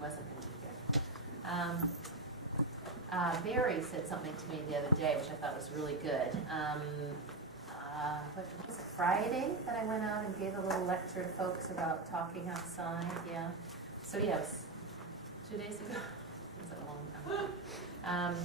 wasn't going to be here. Barry said something to me the other day, which I thought was really good. What was it, Friday that I went out and gave a little lecture to folks about talking outside? Yeah. So yes, 2 days ago. That's a long time.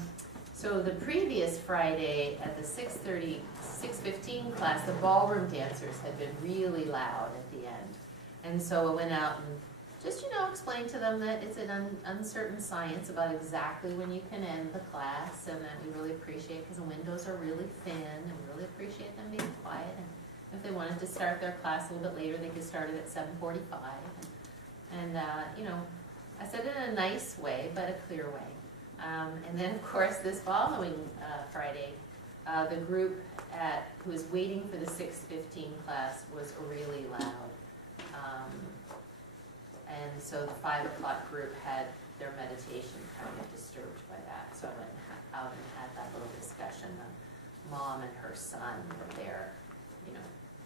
So the previous Friday at the 6:15 class, the ballroom dancers had been really loud at the end. And so I went out and just, explained to them that it's an uncertain science about exactly when you can end the class, and that we really appreciate, because the windows are really thin, and we really appreciate them being quiet. And if they wanted to start their class a little bit later, they could start it at 7:45. And I said it in a nice way, but a clear way. And then, of course, this following Friday, the group who was waiting for the 6:15 class was really loud. And so the 5 o'clock group had their meditation kind of disturbed by that. So I went out and had that little discussion. The mom and her son were there.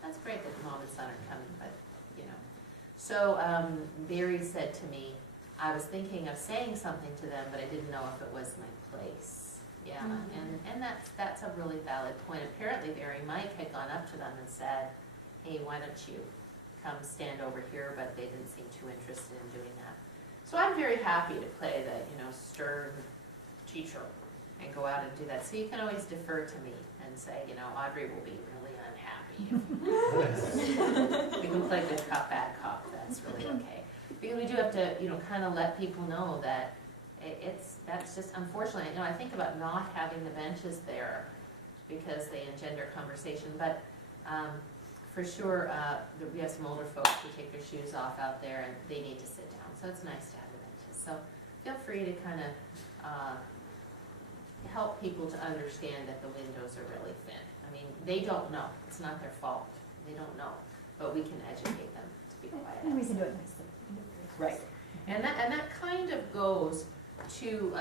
That's great that the mom and son are coming, but, So Barry said to me, I was thinking of saying something to them, but I didn't know if it was my place. Yeah, and that's a really valid point. Apparently Barry Mike had gone up to them and said, hey, why don't you come stand over here, but they didn't seem too interested in doing that. So I'm very happy to play the, stern teacher and go out and do that. So you can always defer to me and say, Audrey will be really unhappy. We can play good cop, bad cop. That's really okay. Because we do have to, kind of let people know that that's just, unfortunately, I think about not having the benches there because they engender conversation, but for sure, we have some older folks who take their shoes off out there and they need to sit down, so it's nice to have the benches. So feel free to kind of help people to understand that the windows are really thin. I mean, they don't know. It's not their fault. They don't know, but we can educate them to be quiet. And we can do it nicely. Right. And that kind of goes to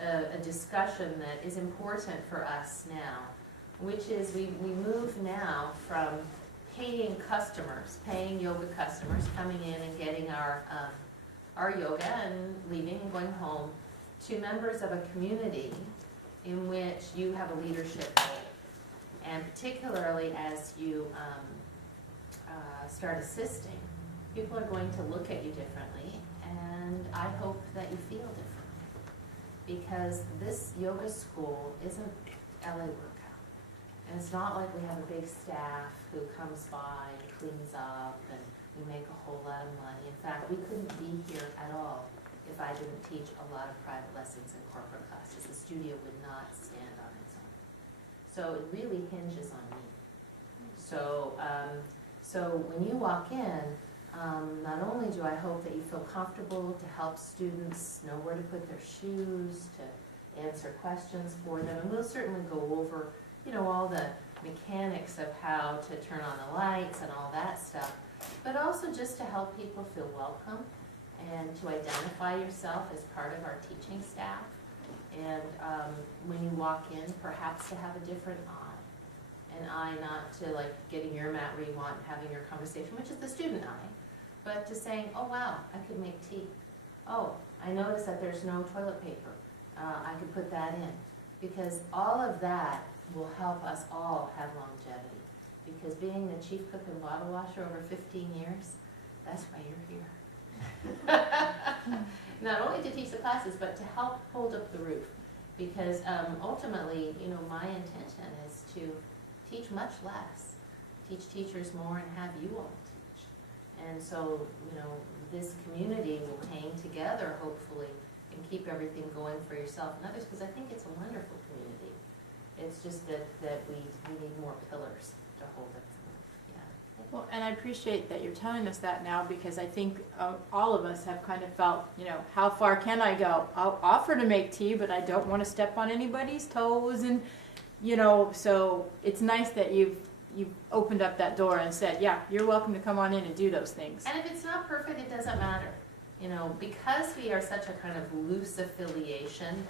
a discussion that is important for us now, which is we move now from paying yoga customers, coming in and getting our yoga and leaving and going home, to members of a community in which you have a leadership role. And particularly as you start assisting, people are going to look at you differently, and I hope that you feel differently. Because this yoga school isn't LA Workout. And it's not like we have a big staff who comes by and cleans up and we make a whole lot of money. In fact, we couldn't be here at all if I didn't teach a lot of private lessons and corporate classes. The studio would not stand on its own. So it really hinges on me. So, so when you walk in, not only do I hope that you feel comfortable to help students know where to put their shoes, to answer questions for them, and we'll certainly go over, all the mechanics of how to turn on the lights and all that stuff, but also just to help people feel welcome and to identify yourself as part of our teaching staff. And when you walk in, perhaps to have a different eye. An eye not to like getting your mat where you want and having your conversation, which is the student eye, but to saying, oh wow, I could make tea. Oh, I noticed that there's no toilet paper. I could put that in. Because all of that will help us all have longevity. Because being the chief cook and bottle washer over 15 years, that's why you're here. Not only to teach the classes, but to help hold up the roof. Because ultimately, my intention is to teach much less, teach teachers more, and have you all teach. And so, this community will hang together, hopefully, and keep everything going for yourself and others, because I think it's a wonderful community. It's just that we need more pillars to hold it through. Yeah. Well, and I appreciate that you're telling us that now, because I think all of us have kind of felt, how far can I go? I'll offer to make tea, but I don't want to step on anybody's toes, and so it's nice that you've opened up that door and said, yeah, you're welcome to come on in and do those things. And if it's not perfect, it doesn't matter. Because we are such a kind of loose affiliation,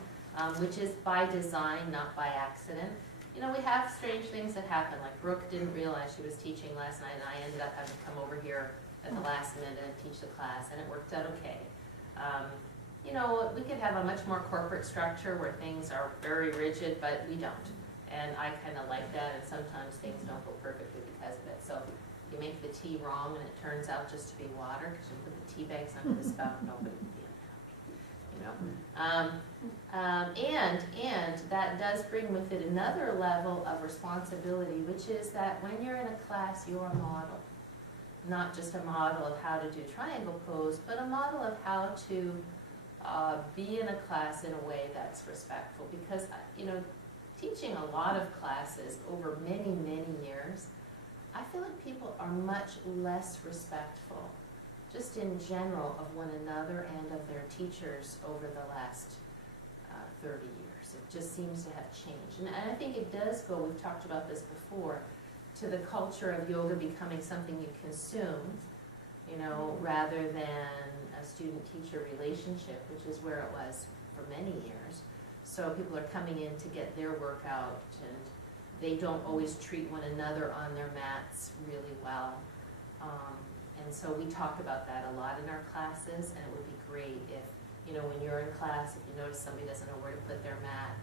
which is by design, not by accident, we have strange things that happen. Like Brooke didn't realize she was teaching last night, and I ended up having to come over here at the last minute and teach the class, and it worked out okay. you know, we could have a much more corporate structure where things are very rigid, but we don't. And I kind of like that, and sometimes things don't go perfectly because of it. So you make the tea wrong and it turns out just to be water because you put the tea bags under the spout, nobody would be unhappy, you know. And that does bring with it another level of responsibility, which is that when you're in a class, you're a model. Not just a model of how to do triangle pose, but a model of how to be in a class in a way that's respectful. Because, you know, teaching a lot of classes over many, many years, I feel like people are much less respectful, just in general, of one another and of their teachers over the last 30 years. It just seems to have changed. And I think it does go, we've talked about this before, to the culture of yoga becoming something you consume, you know, rather than a student-teacher relationship, which is where it was for many years. So people are coming in to get their workout, and they don't always treat one another on their mats really well. And so we talk about that a lot in our classes, and it would be great if, you know, when you're in class, if you notice somebody doesn't know where to put their mat,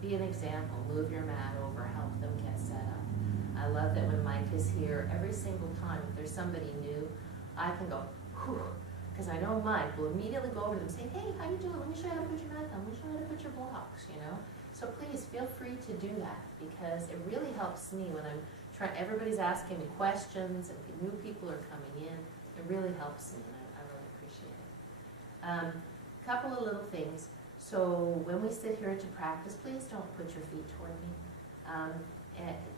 be an example, move your mat over, help them get set up. I love that when Mike is here, every single time, if there's somebody new, I can go, whew, because I know Mike will immediately go over to them and say, hey, how you doing? Let me show you how to put your mat down. Let me show you how to put your blocks, you know? So please feel free to do that, because it really helps me when I'm trying, everybody's asking me questions and new people are coming in. It really helps me, and I really appreciate it. Couple of little things. So when we sit here to practice, please don't put your feet toward me.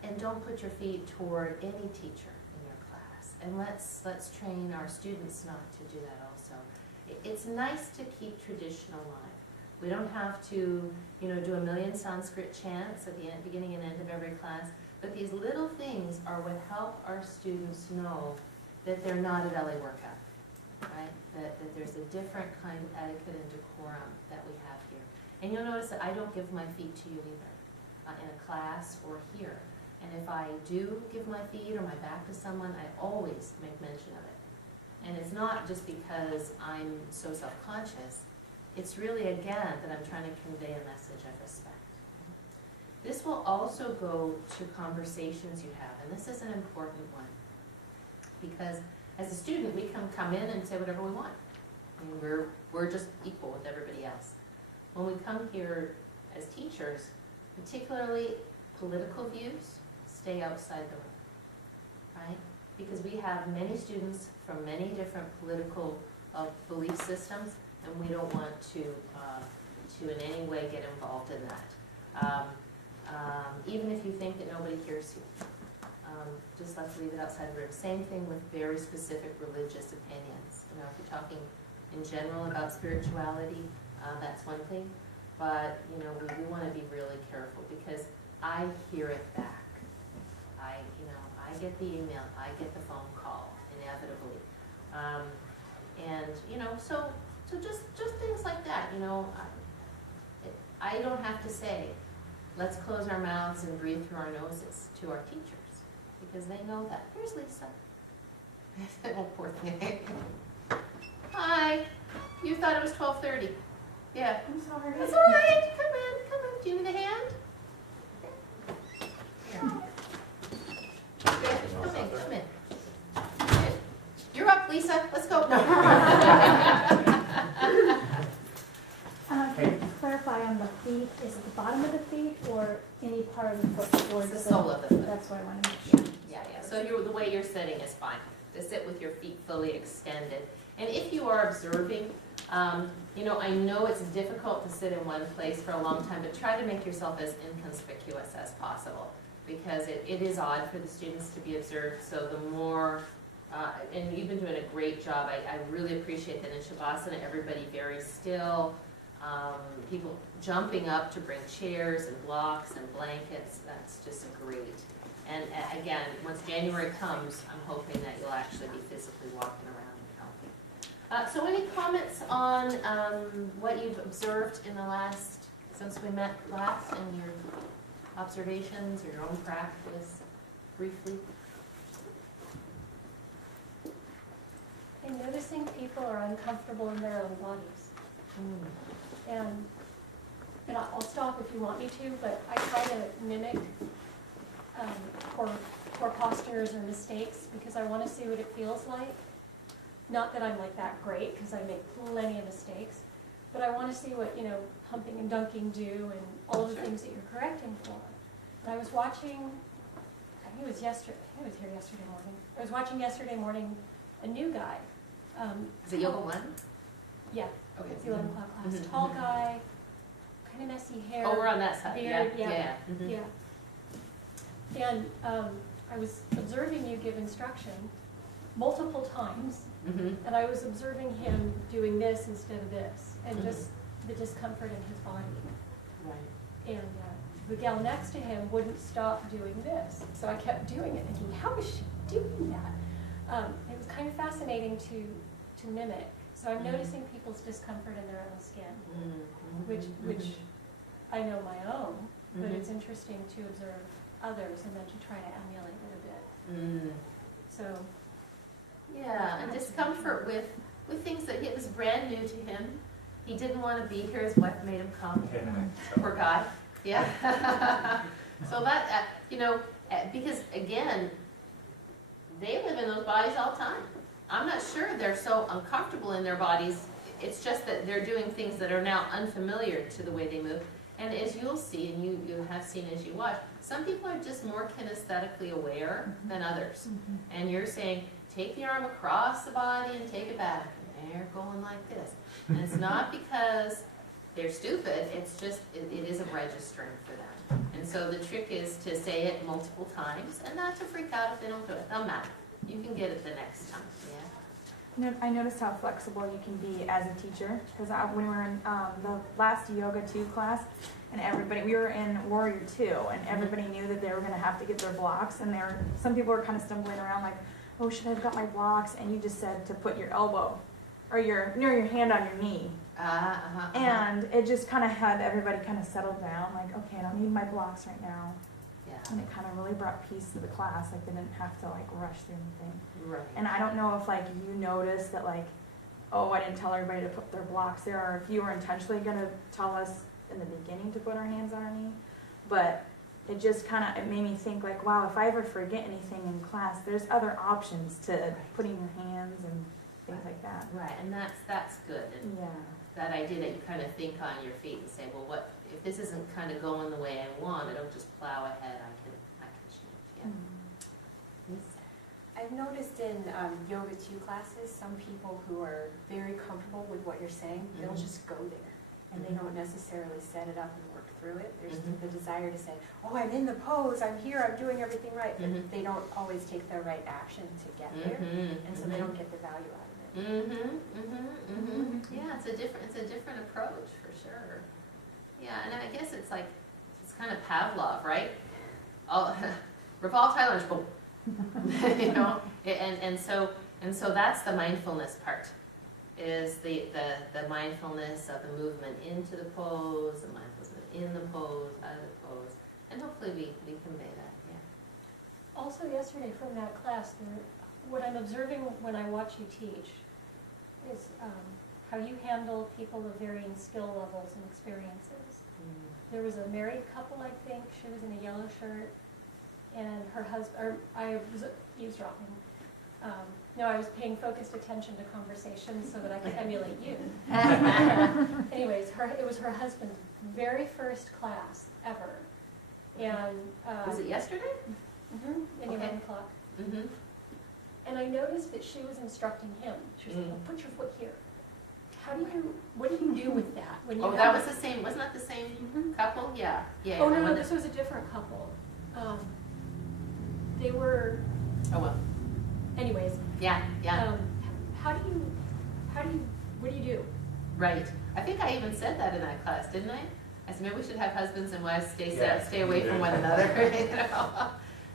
And don't put your feet toward any teacher in your class. And let's train our students not to do that also. It's nice to keep tradition alive. We don't have to, you know, do a million Sanskrit chants at the beginning and end of every class, but these little things are what help our students know that they're not at LA Workout, right? That there's a different kind of etiquette and decorum that we have here. And you'll notice that I don't give my feet to you either, in a class or here. And if I do give my feet or my back to someone, I always make mention of it. And it's not just because I'm so self-conscious. It's really, again, that I'm trying to convey a message of respect. This will also go to conversations you have, and this is an important one. Because as a student, we can come in and say whatever we want. I mean, we're just equal with everybody else. When we come here as teachers, particularly political views, stay outside the room, right? Because we have many students from many different political belief systems, and we don't want to in any way get involved in that. Even if you think that nobody hears you, just let's leave it outside the room. Same thing with very specific religious opinions. You know, if you're talking in general about spirituality, that's one thing. But, you know, we do want to be really careful, because I hear it back. I get the email, I get the phone call, inevitably. And, you know, so just things like that, you know. I don't have to say, let's close our mouths and breathe through our noses to our teachers, because they know that. Here's Lisa. Oh, poor thing. Hi. You thought it was 12:30. Yeah. I'm sorry. That's all right. Come in. Do you need a hand? Here. Yeah, come in. Good. You're up, Lisa. Let's go. Can you clarify on the feet? Is it the bottom of the feet or any part of the foot towards It's the sole of the foot. That's what I want to make sure. Yeah. So the way you're sitting is fine. To sit with your feet fully extended. And if you are observing, you know, I know it's difficult to sit in one place for a long time, but try to make yourself as inconspicuous as possible, because it is odd for the students to be observed. So the more, and you've been doing a great job. I really appreciate that in Shavasana, everybody very still. People jumping up to bring chairs and blocks and blankets. That's just great. And again, once January comes, I'm hoping that you'll actually be physically walking around and helping. So any comments on what you've observed in the last, since we met last, and your observations or your own practice, briefly? I'm noticing people are uncomfortable in their own bodies. And I'll stop if you want me to, but I try to mimic poor postures or mistakes because I want to see what it feels like. Not that I'm like that great, because I make plenty of mistakes, but I want to see what, humping and dunking do and all of the things that you're correcting for. And I was watching, I think it was here yesterday morning. I was watching yesterday morning a new guy. Is it Yoga 1? Yeah, Okay. it's the 11 o'clock class. Tall guy, kind of messy hair. Oh, we're on that side. Beard, Yeah. yeah. Mhm. Yeah. And I was observing you give instruction multiple times, Mhm. and I was observing him doing this instead of this, and just the discomfort in his body. Right. And the gal next to him wouldn't stop doing this, so I kept doing it, thinking, how is she doing that? It was kind of fascinating to mimic. So I'm noticing people's discomfort in their own skin, which I know my own, but it's interesting to observe others and then to try to emulate it a bit. So Yeah, and discomfort with things that it was brand new to him. He didn't want to be here. His wife made him come. Poor guy. Yeah. So that, because again, they live in those bodies all the time. I'm not sure they're so uncomfortable in their bodies. It's just that they're doing things that are now unfamiliar to the way they move. And as you'll see, and you have seen as you watch, some people are just more kinesthetically aware than others. And you're saying, take the arm across the body and take it back. And they're going like this. And it's not because they're stupid, it's just, it isn't registering for them. And so the trick is to say it multiple times and not to freak out if they don't do it. Doesn't matter. You can get it the next time, yeah? I noticed how flexible you can be as a teacher, because when we were in the last Yoga 2 class, and we were in Warrior 2, and everybody knew that they were going to have to get their blocks, and some people were kind of stumbling around like, oh, should I have got my blocks? And you just said to put your elbow, or your hand on your knee. And it just kind of had everybody kind of settled down, like, okay, I don't need my blocks right now. Yeah. And it kind of really brought peace to the class, like they didn't have to like rush through anything. Right. And I don't know if like you noticed that like, oh, I didn't tell everybody to put their blocks there, or if you were intentionally going to tell us in the beginning to put our hands on our knee. But it just kind of, it made me think like, wow, if I ever forget anything in class, there's other options to putting your hands and things like that. Right, and that's good. And Yeah. that idea that you kind of think on your feet and say, well, what if this isn't kind of going the way I want? I don't just plow ahead. I can change. Yeah. Lisa? I've noticed in Yoga 2 classes, some people who are very comfortable with what you're saying, they'll just go there. And they don't necessarily set it up and work through it. There's the desire to say, oh, I'm in the pose, I'm here, I'm doing everything right. But they don't always take the right action to get there. And so they don't get the value out of it. Yeah, it's a different approach for sure. Yeah, and I guess it's kind of Pavlov, right? Revolve, tie, lunge, boom. And so that's the mindfulness part. Is the mindfulness of the movement into the pose, the mindfulness in the pose, out of the pose, and hopefully we convey that. Yeah. also yesterday from that class, what I'm observing when I watch you teach is how you handle people of varying skill levels and experiences. There was a married couple, I think. She was in a yellow shirt, and her husband, or I was eavesdropping. No, I was paying focused attention to conversations so that I could emulate you. Anyways, it was her husband's very first class ever. And Was it yesterday? in 11 o'clock. And I noticed that she was instructing him. She was like, well, put your foot here. What do you do with that? When you That was the same, wasn't that the same couple? Yeah. Yeah. Oh, no, this was a different couple. They were, Oh, well. anyways. Yeah, yeah. What do you do? Right. I think I even said that in that class, didn't I? I said maybe we should have husbands and wives stay away from one another,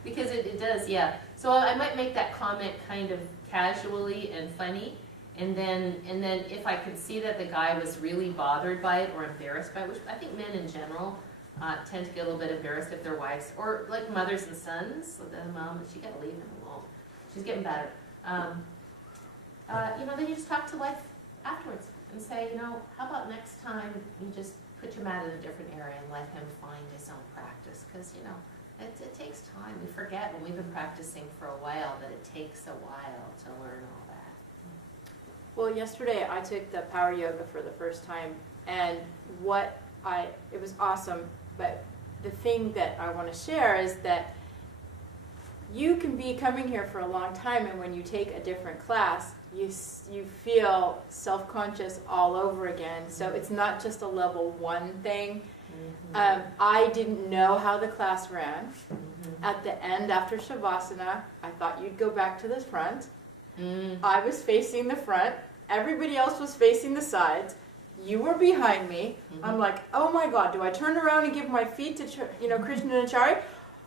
because it does, yeah. So I might make that comment kind of casually and funny, and then if I could see that the guy was really bothered by it or embarrassed by it, which I think men in general tend to get a little bit embarrassed if their wives, or like mothers and sons, so the mom, she got to leave him alone. She's getting better. Then you just talk to wife afterwards. and say, how about next time you just put your mat in a different area and let him find his own practice? Because, it takes time. We forget when we've been practicing for a while that it takes a while to learn all that. Well, yesterday I took the power yoga for the first time, and it was awesome, but the thing that I want to share is that you can be coming here for a long time, and when you take a different class, you feel self-conscious all over again. So it's not just a level 1 thing. I didn't know how the class ran. At the end, after Shavasana, I thought you'd go back to the front. I was facing the front. Everybody else was facing the sides. You were behind me. I'm like, oh my God, do I turn around and give my feet to Krishnamacharya?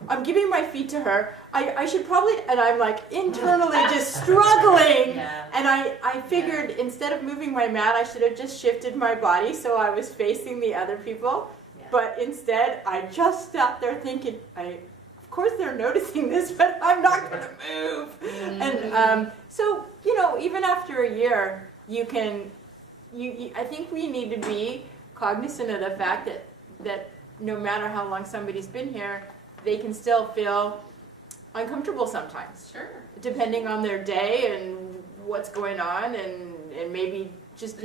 I'm giving my feet to her. I should probably, and I'm like internally just struggling. Yeah. And I figured instead of moving my mat, I should have just shifted my body so I was facing the other people. Yeah. But instead, I just sat there thinking, of course they're noticing this, but I'm not going to move. And so, even after a year, I think we need to be cognizant of the fact that no matter how long somebody's been here, they can still feel uncomfortable sometimes. Sure. Depending on their day and what's going on, and maybe just,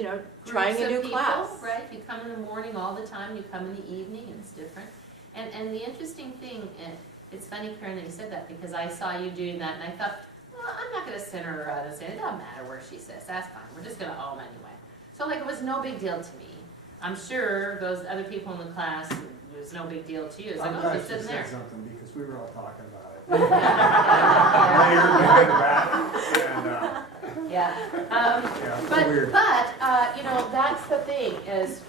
trying Groups a of new people, class. Right? If you come in the morning all the time, you come in the evening, it's different. And the interesting thing, and it's funny, Karen, that you said that, because I saw you doing that, and I thought, well, I'm not going to send her out and say, it doesn't matter where she sits, that's fine, we're just going to Om anyway. So, it was no big deal to me. I'm sure those other people in the class, it was no big deal to you. It's like, I'm oh, glad just she sitting there. said something because we were all talking about it. Yeah. Later behind the back, and Yeah. yeah, it's But weird. that's the thing is,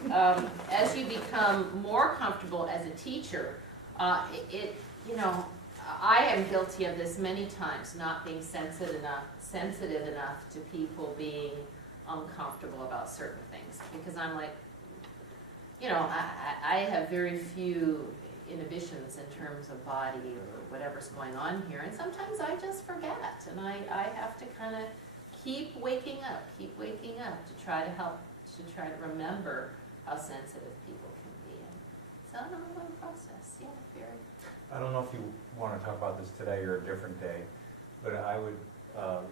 as you become more comfortable as a teacher, I am guilty of this many times, not being sensitive enough to people being uncomfortable about certain things, because I'm like, I have very few inhibitions in terms of body or whatever's going on here, and sometimes I just forget, and I have to kind of keep waking up to try to remember how sensitive people can be. And it's an ongoing process, yeah, very. I don't know if you want to talk about this today or a different day, but I would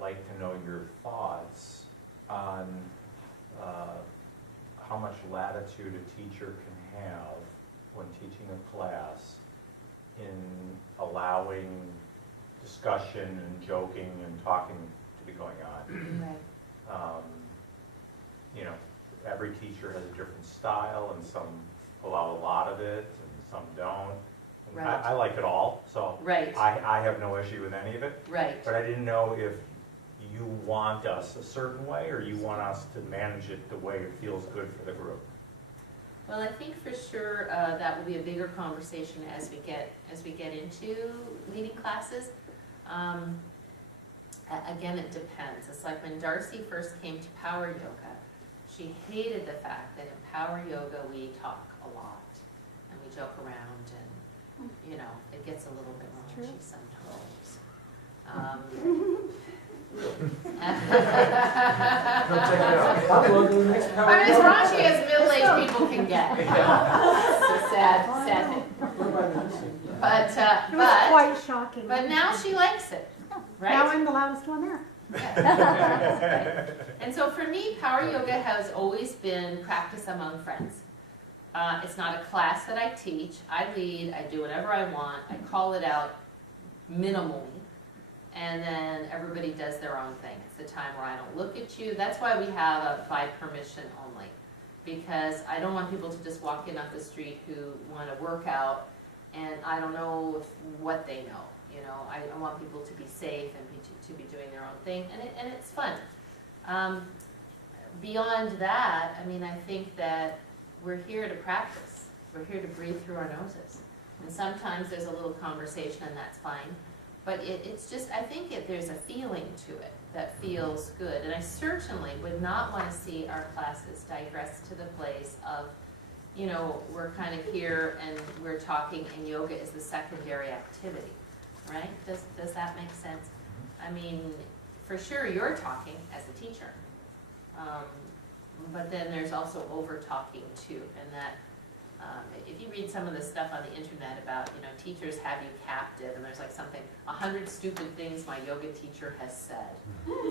like to know your thoughts on how much latitude a teacher can have when teaching a class in allowing discussion and joking and talking to be going on. Right. Every teacher has a different style, and some allow a lot of it, and some don't. And Right. I like it all, so Right. I have no issue with any of it. Right. But I didn't know if you want us a certain way, or you want us to manage it the way it feels good for the group. Well, I think for sure that will be a bigger conversation as we get into leading classes. Again, it depends. It's like when Darcy first came to Power Yoga, she hated the fact that in Power Yoga we talk a lot and we joke around, and it gets a little bit raunchy sometimes. I mean, as raunchy as middle-aged people can get. It's a sad thing. But It was quite shocking. but now she likes it, right? Now I'm the loudest one there. And so for me, Power Yoga has always been practice among friends. It's not a class that I teach. I lead, I do whatever I want, I call it out minimally, and then everybody does their own thing. It's a time where I don't look at you. That's why we have a by permission only, because I don't want people to just walk in off the street who want to work out, and I don't know what they know. I want people to be safe and to be doing their own thing, and it's fun. Beyond that, I think that we're here to practice. We're here to breathe through our noses. And sometimes there's a little conversation, and that's fine. But it's just, I think there's a feeling to it that feels good. And I certainly would not want to see our classes digress to the place of, we're kind of here and we're talking, and yoga is the secondary activity, right? Does that make sense? I mean, for sure you're talking as a teacher. but then there's also over-talking too, and that, if you read some of the stuff on the internet about, you know, teachers have you captive, and there's like something, 100 stupid things my yoga teacher has said,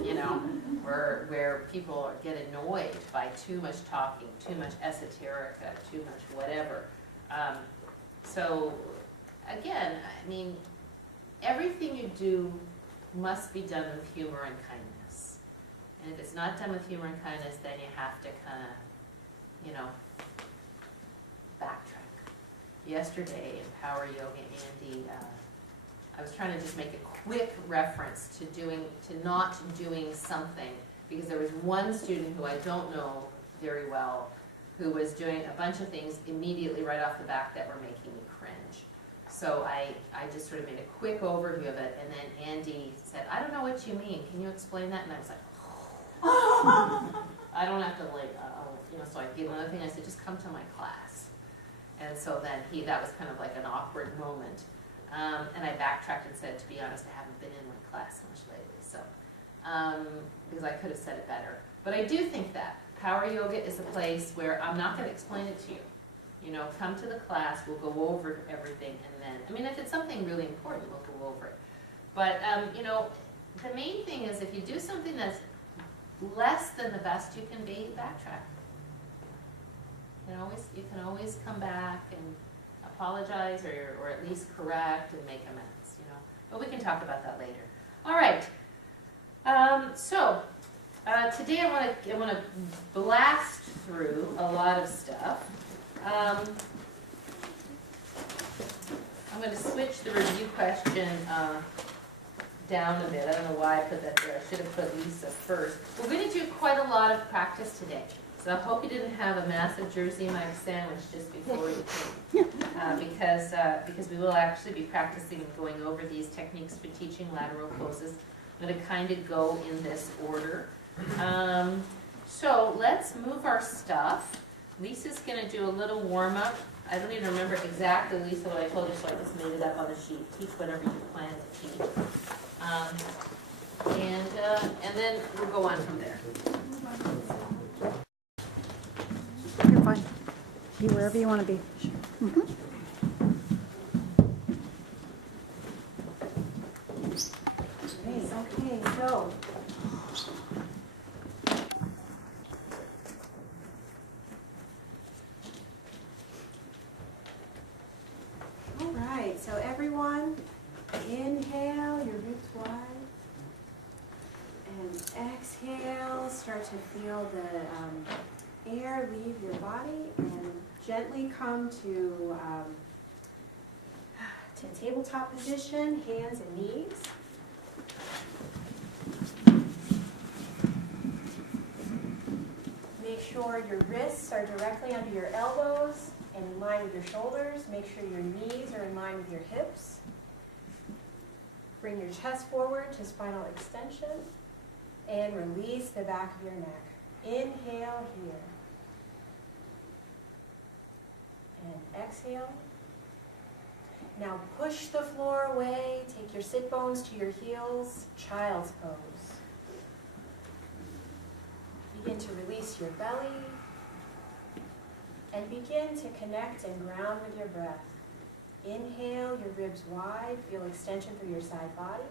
you know, where people get annoyed by too much talking, too much esoterica, too much whatever. So, again, I mean, everything you do must be done with humor and kindness. And if it's not done with humor and kindness, then you have to kind of, you know, backtrack. Yesterday in Power Yoga, Andy, I was trying to just make a quick reference to not doing something, because there was one student who I don't know very well who was doing a bunch of things immediately right off the bat that were making me cringe. So I just sort of made a quick overview of it, and then Andy said, I don't know what you mean, can you explain that? And I was like, I don't have to, like, you know, so I gave him another thing, I said, just come to my class. And so then that was kind of like an awkward moment. And I backtracked and said, to be honest, I haven't been in my class much lately, so, because I could have said it better. But I do think that Power Yoga is a place where I'm not going to explain it to you. You know, come to the class, we'll go over everything, and then, I mean, if it's something really important, we'll go over it. But, you know, the main thing is if you do something that's less than the best you can be, backtrack. You can always come back and apologize, or at least correct and make amends, you know. But we can talk about that later. All right. Today I want to blast through a lot of stuff. I'm going to switch the review question down a bit. I don't know why I put that there. I should have put Lisa first. We're going to do quite a lot of practice today. So I hope you didn't have a massive Jersey Mike sandwich just before you came, because we will actually be practicing going over these techniques for teaching lateral poses. I'm going to kind of go in this order. So let's move our stuff. Lisa's going to do a little warm-up. I don't even remember exactly, Lisa, what I told you, so I just made it up on the sheet. Teach whatever you plan to teach. And then we'll go on from there. You're fine. Be wherever you want to be. Okay, so. All right, so everyone, inhale, your ribs wide. And exhale, start to feel the air leave your body, and gently come to tabletop position, hands and knees. Make sure your wrists are directly under your elbows and in line with your shoulders. Make sure your knees are in line with your hips. Bring your chest forward to spinal extension and release the back of your neck. Inhale here. And exhale. Now push the floor away. Take your sit bones to your heels. Child's pose. Begin to release your belly. And begin to connect and ground with your breath. Inhale, your ribs wide. Feel extension through your side body.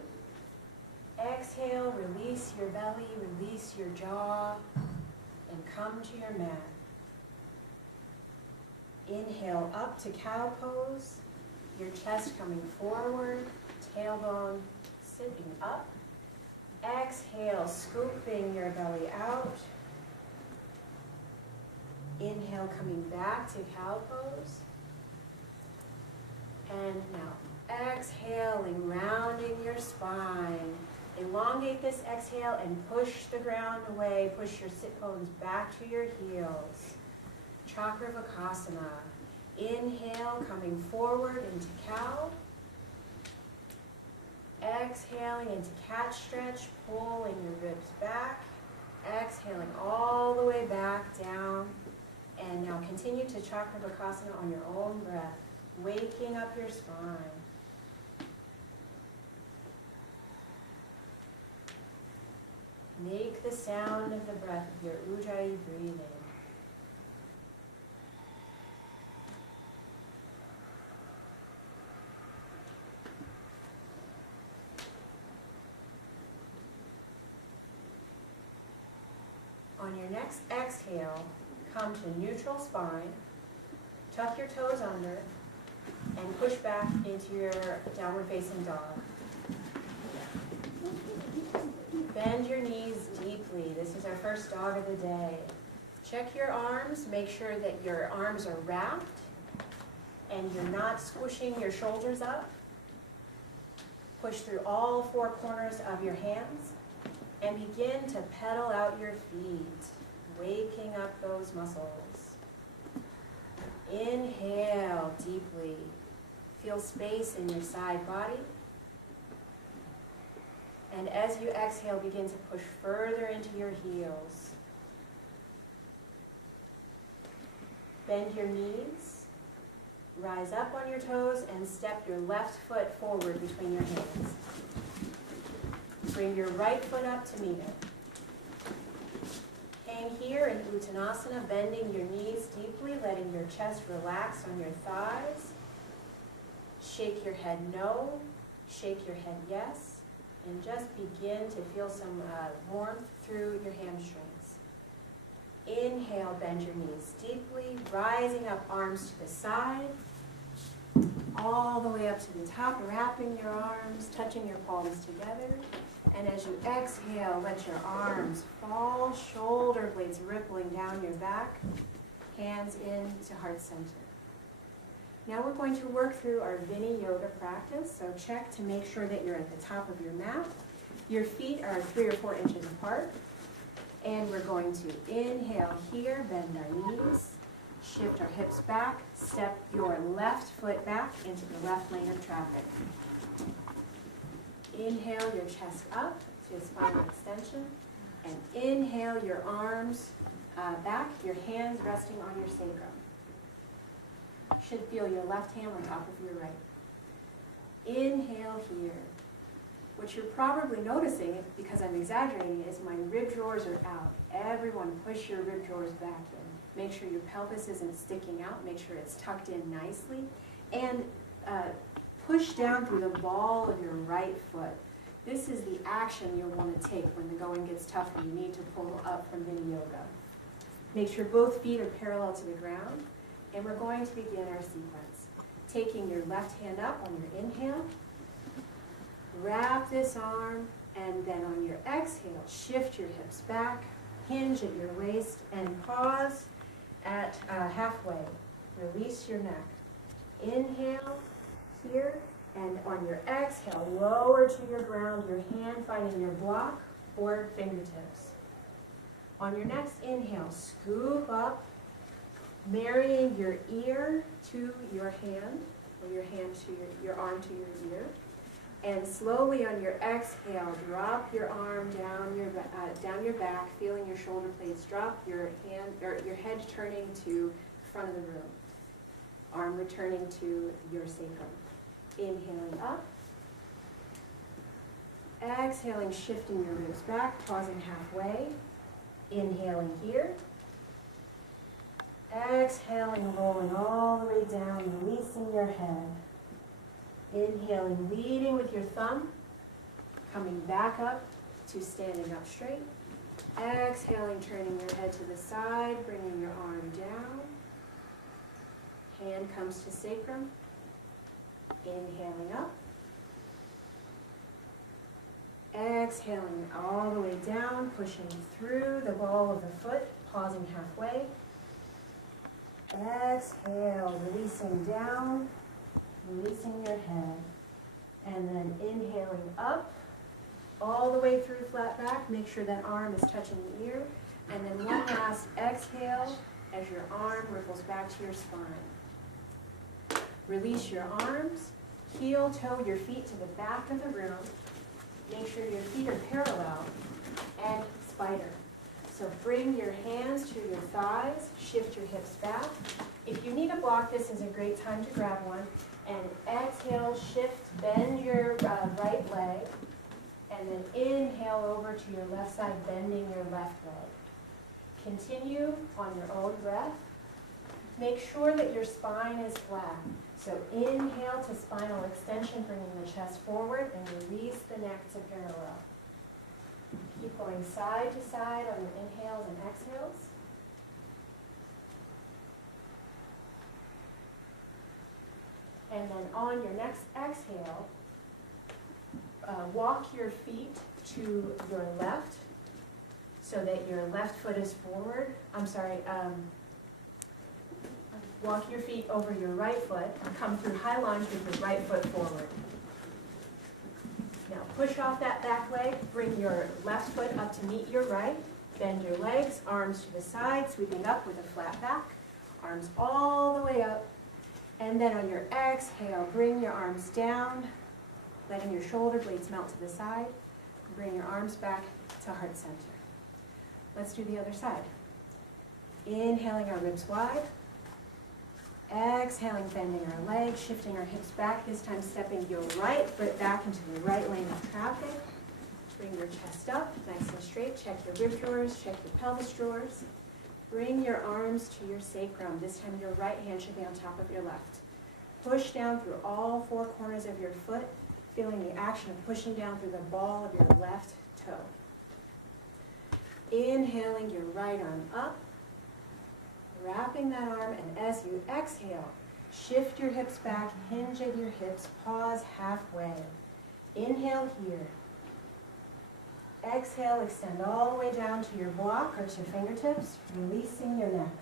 Exhale, release your belly, release your jaw, and come to your mat. Inhale up to cow pose, your chest coming forward, tailbone sitting up. Exhale, scooping your belly out. Inhale, coming back to cow pose. And now exhaling, rounding your spine. Elongate this exhale and push the ground away. Push your sit bones back to your heels. Chakravakasana. Inhale, coming forward into cow. Exhaling into cat stretch, pulling your ribs back. Exhaling all the way back down. And now continue to Chakravakasana on your own breath, waking up your spine. Make the sound of the breath of your Ujjayi breathing. On your next exhale, come to neutral spine, tuck your toes under, and push back into your downward facing dog. Bend your knees deeply. This is our first dog of the day. Check your arms. Make sure that your arms are wrapped and you're not squishing your shoulders up. Push through all four corners of your hands and begin to pedal out your feet, waking up those muscles. Inhale deeply. Feel space in your side body. And as you exhale, begin to push further into your heels. Bend your knees, rise up on your toes, and step your left foot forward between your hands. Bring your right foot up to meet it. Hang here in Uttanasana, bending your knees deeply, letting your chest relax on your thighs. Shake your head no, shake your head yes. And just begin to feel some warmth through your hamstrings. Inhale, bend your knees deeply, rising up, arms to the side, all the way up to the top, wrapping your arms, touching your palms together. And as you exhale, let your arms fall, shoulder blades rippling down your back, hands into heart center. Now we're going to work through our Vini Yoga practice, so check to make sure that you're at the top of your mat. Your feet are 3 or 4 inches apart, and we're going to inhale here, bend our knees, shift our hips back, step your left foot back into the left lane of traffic. Inhale your chest up to spinal extension, and inhale your arms back, your hands resting on your sacrum. Should feel your left hand on top of your right. Inhale here. What you're probably noticing, because I'm exaggerating, is my rib drawers are out. Everyone push your rib drawers back in. Make sure your pelvis isn't sticking out. Make sure it's tucked in nicely. And push down through the ball of your right foot. This is the action you'll want to take when the going gets tough and you need to pull up from Vini Yoga. Make sure both feet are parallel to the ground. And we're going to begin our sequence. Taking your left hand up on your inhale, wrap this arm, and then on your exhale, shift your hips back, hinge at your waist, and pause at halfway. Release your neck. Inhale here, and on your exhale, lower to your ground, your hand finding your block or fingertips. On your next inhale, scoop up, marrying your ear to your hand, or your hand to your arm to your ear, and slowly on your exhale, drop your arm down your back, feeling your shoulder blades drop, your head turning to the front of the room, arm returning to your sacrum. Inhaling up, exhaling, shifting your ribs back, pausing halfway, inhaling here. Exhaling, rolling all the way down, releasing your head. Inhaling, leading with your thumb, coming back up to standing up straight. Exhaling, turning your head to the side, bringing your arm down. Hand comes to sacrum. Inhaling up. Exhaling all the way down, pushing through the ball of the foot, pausing halfway. Exhale, releasing down, releasing your head, and then inhaling up, all the way through flat back. Make sure that arm is touching the ear, and then one last exhale as your arm ripples back to your spine. Release your arms, heel toe your feet to the back of the room. Make sure your feet are parallel, and spider. So bring your hands to your thighs, shift your hips back. If you need a block, this is a great time to grab one. And exhale, shift, bend your right leg. And then inhale over to your left side, bending your left leg. Continue on your own breath. Make sure that your spine is flat. So inhale to spinal extension, bringing the chest forward, and release the neck to parallel. Keep going side to side on your inhales and exhales. And then on your next exhale, walk your feet to your left so that your left foot is forward. Walk your feet over your right foot and come through high lunge with your right foot forward. Now push off that back leg, bring your left foot up to meet your right, bend your legs, arms to the side, sweeping up with a flat back, arms all the way up. And then on your exhale, bring your arms down, letting your shoulder blades melt to the side. Bring your arms back to heart center. Let's do the other side. Inhaling our ribs wide. Exhaling, bending our legs, shifting our hips back, this time stepping your right foot back into the right lane of traffic. Bring your chest up, nice and straight. Check your rib drawers, check your pelvis drawers. Bring your arms to your sacrum. This time your right hand should be on top of your left. Push down through all four corners of your foot, feeling the action of pushing down through the ball of your left toe. Inhaling your right arm up, wrapping that arm, and as you exhale, shift your hips back, hinge at your hips, pause halfway. Inhale here. Exhale, extend all the way down to your block or to fingertips, releasing your neck.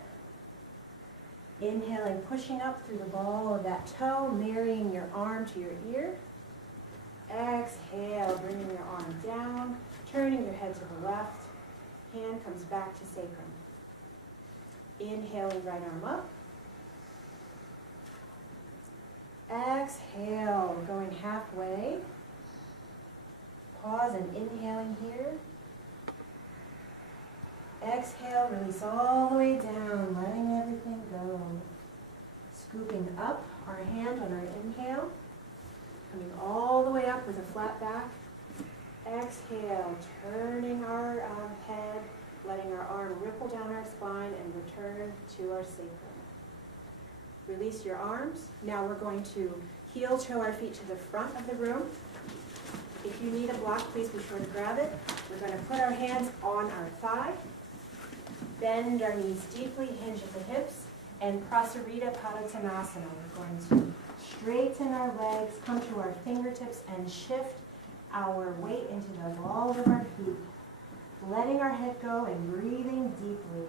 Inhaling, pushing up through the ball of that toe, marrying your arm to your ear. Exhale, bringing your arm down, turning your head to the left. Hand comes back to sacrum. Inhaling, right arm up. Exhale, going halfway. Pause and inhaling here. Exhale, release all the way down, letting everything go. Scooping up our hand on our inhale. Coming all the way up with a flat back. Exhale, turning our head, letting our arm ripple down our spine and return to our sacrum. Release your arms. Now we're going to heel toe our feet to the front of the room. If you need a block, please be sure to grab it. We're going to put our hands on our thigh, bend our knees deeply, hinge at the hips, and Prasarita Padottanasana. We're going to straighten our legs, come to our fingertips, and shift our weight into the balls of our feet, letting our head go and breathing deeply.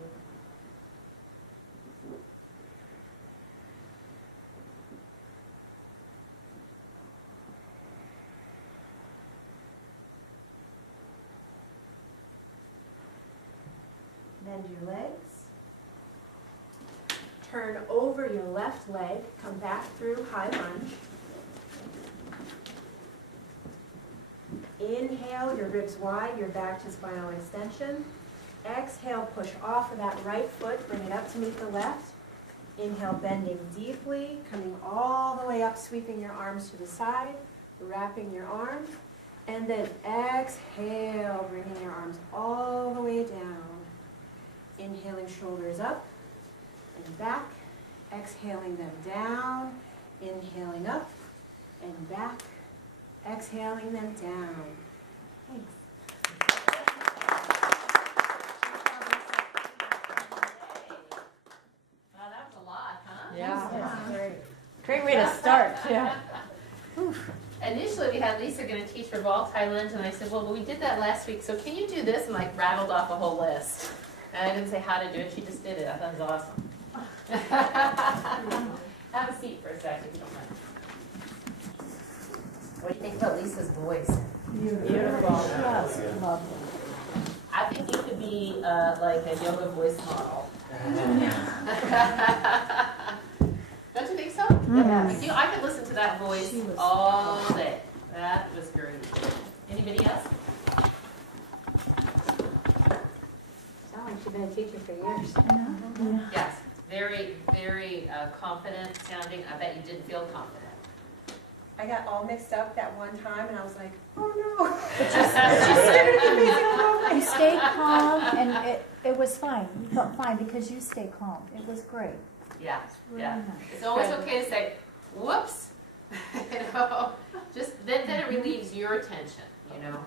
Bend your legs. Turn over your left leg. Come back through high lunge. Inhale, your ribs wide, your back to spinal extension. Exhale, push off of that right foot, bring it up to meet the left. Inhale, bending deeply, coming all the way up, sweeping your arms to the side, wrapping your arms. And then exhale, bringing your arms all the way down. Inhaling, shoulders up and back. Exhaling them down. Inhaling up and back. Exhaling them down. Thanks. Wow, that was a lot, huh? Yeah. Great way to start, yeah. Initially, we had Lisa going to teach revolve high lunge, and I said, well, we did that last week, so can you do this? And like rattled off a whole list. And I didn't say how to do it, she just did it. I thought it was awesome. Have a seat for a second, if you don't mind. What do you think about Lisa's voice? Beautiful. Yes, lovely. I think you could be like a yoga voice model. Don't you think so? Yes. I could listen to that voice all day. That was great. Anybody else? Sound like you've been a teacher for years. Yes. Very, very confident sounding. I bet you didn't feel confident. I got all mixed up that one time, and I was like, oh no. You stayed calm, and it was fine. You felt fine because you stayed calm. It was great. Yeah, Really yeah. nice. It's always okay to say, whoops, you know, just, then it relieves your attention, you know.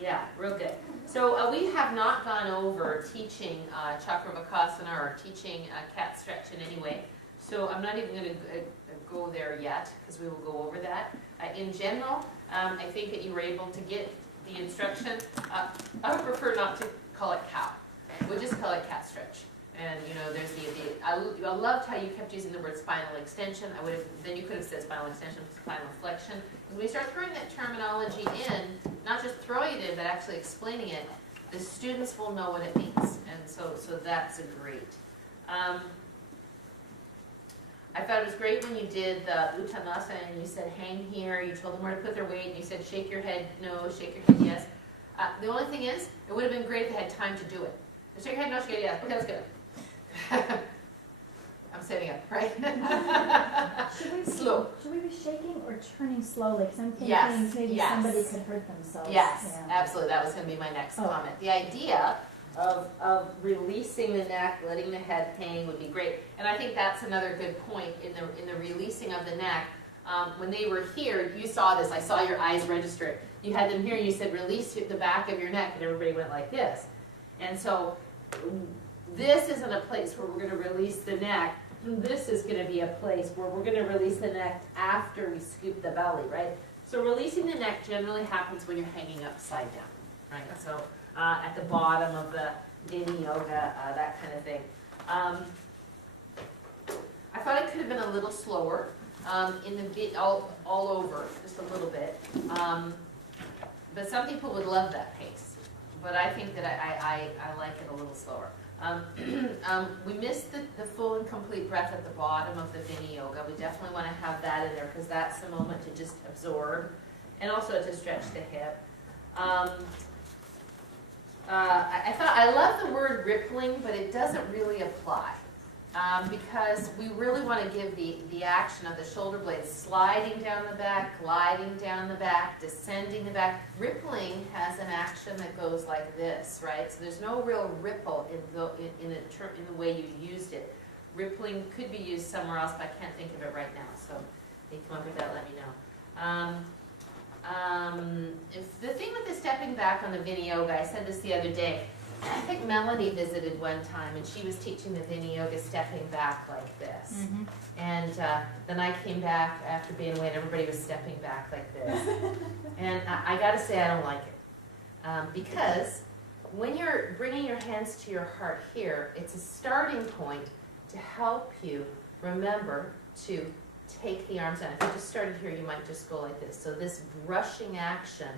Yeah, real good. So we have not gone over teaching Chakravakasana or teaching cat stretch in any way. So I'm not even going to go there yet, because we will go over that. In general, I think that you were able to get the instruction. I would prefer not to call it cow. We'll just call it cat stretch. And you know, there's I loved how you kept using the word spinal extension. Then you could have said spinal extension, spinal flexion. When we start throwing that terminology in, not just throwing it in, but actually explaining it, the students will know what it means. And so that's great. I thought it was great when you did the Uttanasana and you said hang here, you told them where to put their weight, and you said shake your head no, shake your head yes. The only thing is, it would have been great if they had time to do it. Shake your head no, shake your head yes. Okay, that's good. I'm setting up, right? Slow. Should we be shaking or turning slowly? Because I'm thinking Yes, maybe yes. somebody could hurt themselves. Yes, Yeah. absolutely. That was going to be my next Oh. comment. The idea of releasing the neck, letting the head hang would be great. And I think that's another good point in the releasing of the neck. When they were here, you saw this. I saw your eyes register it. You had them here, and you said release the back of your neck, and everybody went like this. And so this isn't a place where we're going to release the neck. This is going to be a place where we're going to release the neck after we scoop the belly, right? So releasing the neck generally happens when you're hanging upside down, right? So at the bottom of the Dini Yoga, that kind of thing. I thought it could have been a little slower all over, just a little bit. But some people would love that pace. But I think that I like it a little slower. We missed the full and complete breath at the bottom of the Vini Yoga. We definitely want to have that in there because that's the moment to just absorb and also to stretch the hip. I love the word rippling, but it doesn't really apply because we really want to give the action of the shoulder blades sliding down the back, gliding down the back, descending the back. Rippling has an action that goes like this, right? So there's no real ripple in the way you used it. Rippling could be used somewhere else, but I can't think of it right now. So if you come up with that, let me know. If the thing with the stepping back on the Vini Yoga, I said this the other day, I think Melanie visited one time and she was teaching the Vini Yoga stepping back like this. Mm-hmm. And then I came back after being away and everybody was stepping back like this. And I gotta say I don't like it. Because when you're bringing your hands to your heart here, it's a starting point to help you remember to take the arms down. If you just started here, you might just go like this. So this brushing action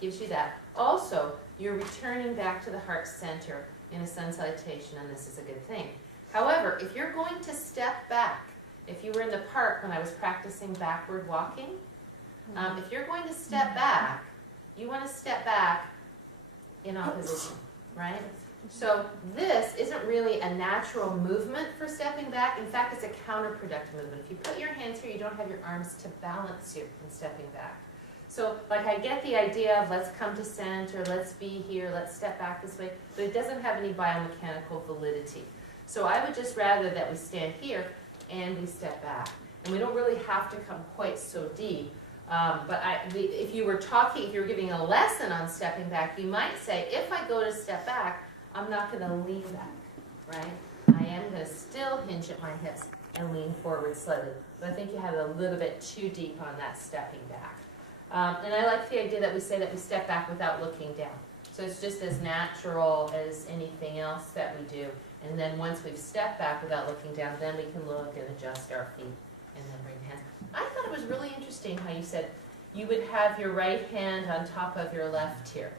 gives you that. Also, you're returning back to the heart center in a sun salutation, and this is a good thing. However, if you're going to step back, if you were in the park when I was practicing backward walking, if you're going to step back, you want to step back in opposition, right? So this isn't really a natural movement for stepping back. In fact, it's a counterproductive movement. If you put your hands here, you don't have your arms to balance you in stepping back. So, like, I get the idea of let's come to center, let's be here, let's step back this way, but it doesn't have any biomechanical validity. So I would just rather that we stand here and we step back. And we don't really have to come quite so deep. But if you were giving a lesson on stepping back, you might say, if I go to step back, I'm not going to lean back, right? I am going to still hinge at my hips and lean forward slightly. But I think you have a little bit too deep on that stepping back. And I like the idea that we say that we step back without looking down. So it's just as natural as anything else that we do. And then once we've stepped back without looking down, then we can look and adjust our feet and then bring the hands. I thought it was really interesting how you said you would have your right hand on top of your left here.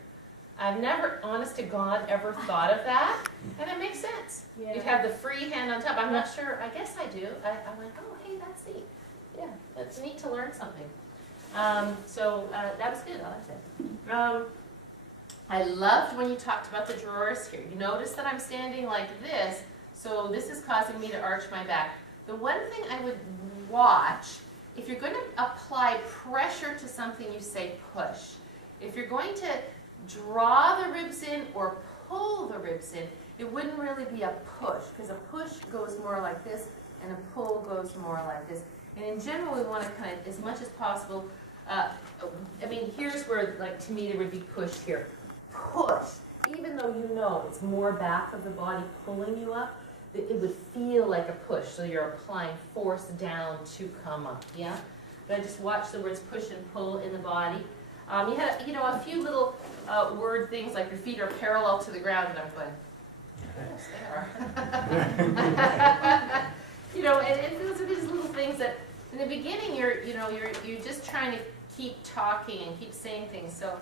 I've never, honest to God, ever thought of that, and it makes sense. Yeah. You'd have the free hand on top. I'm not sure. I guess I do. I'm like, oh, hey, that's neat. Yeah, that's neat to learn something. So that was good. I liked it. I loved when you talked about the drawers here. You notice that I'm standing like this, so this is causing me to arch my back. The one thing I would watch if you're going to apply pressure to something, you say push. If you're going to draw the ribs in or pull the ribs in, it wouldn't really be a push, because a push goes more like this and a pull goes more like this. And in general, we want to kind of, as much as possible, I mean, here's where, like, to me, there would be push here. Push. Even though you know it's more back of the body pulling you up, it would feel like a push. So you're applying force down to come up, yeah? But I just watch the words push and pull in the body. You had, you know, a few little word things like your feet are parallel to the ground, and I'm going, yes, they are. You know, and those are these little things that, in the beginning, you're just trying to keep talking and keep saying things. So,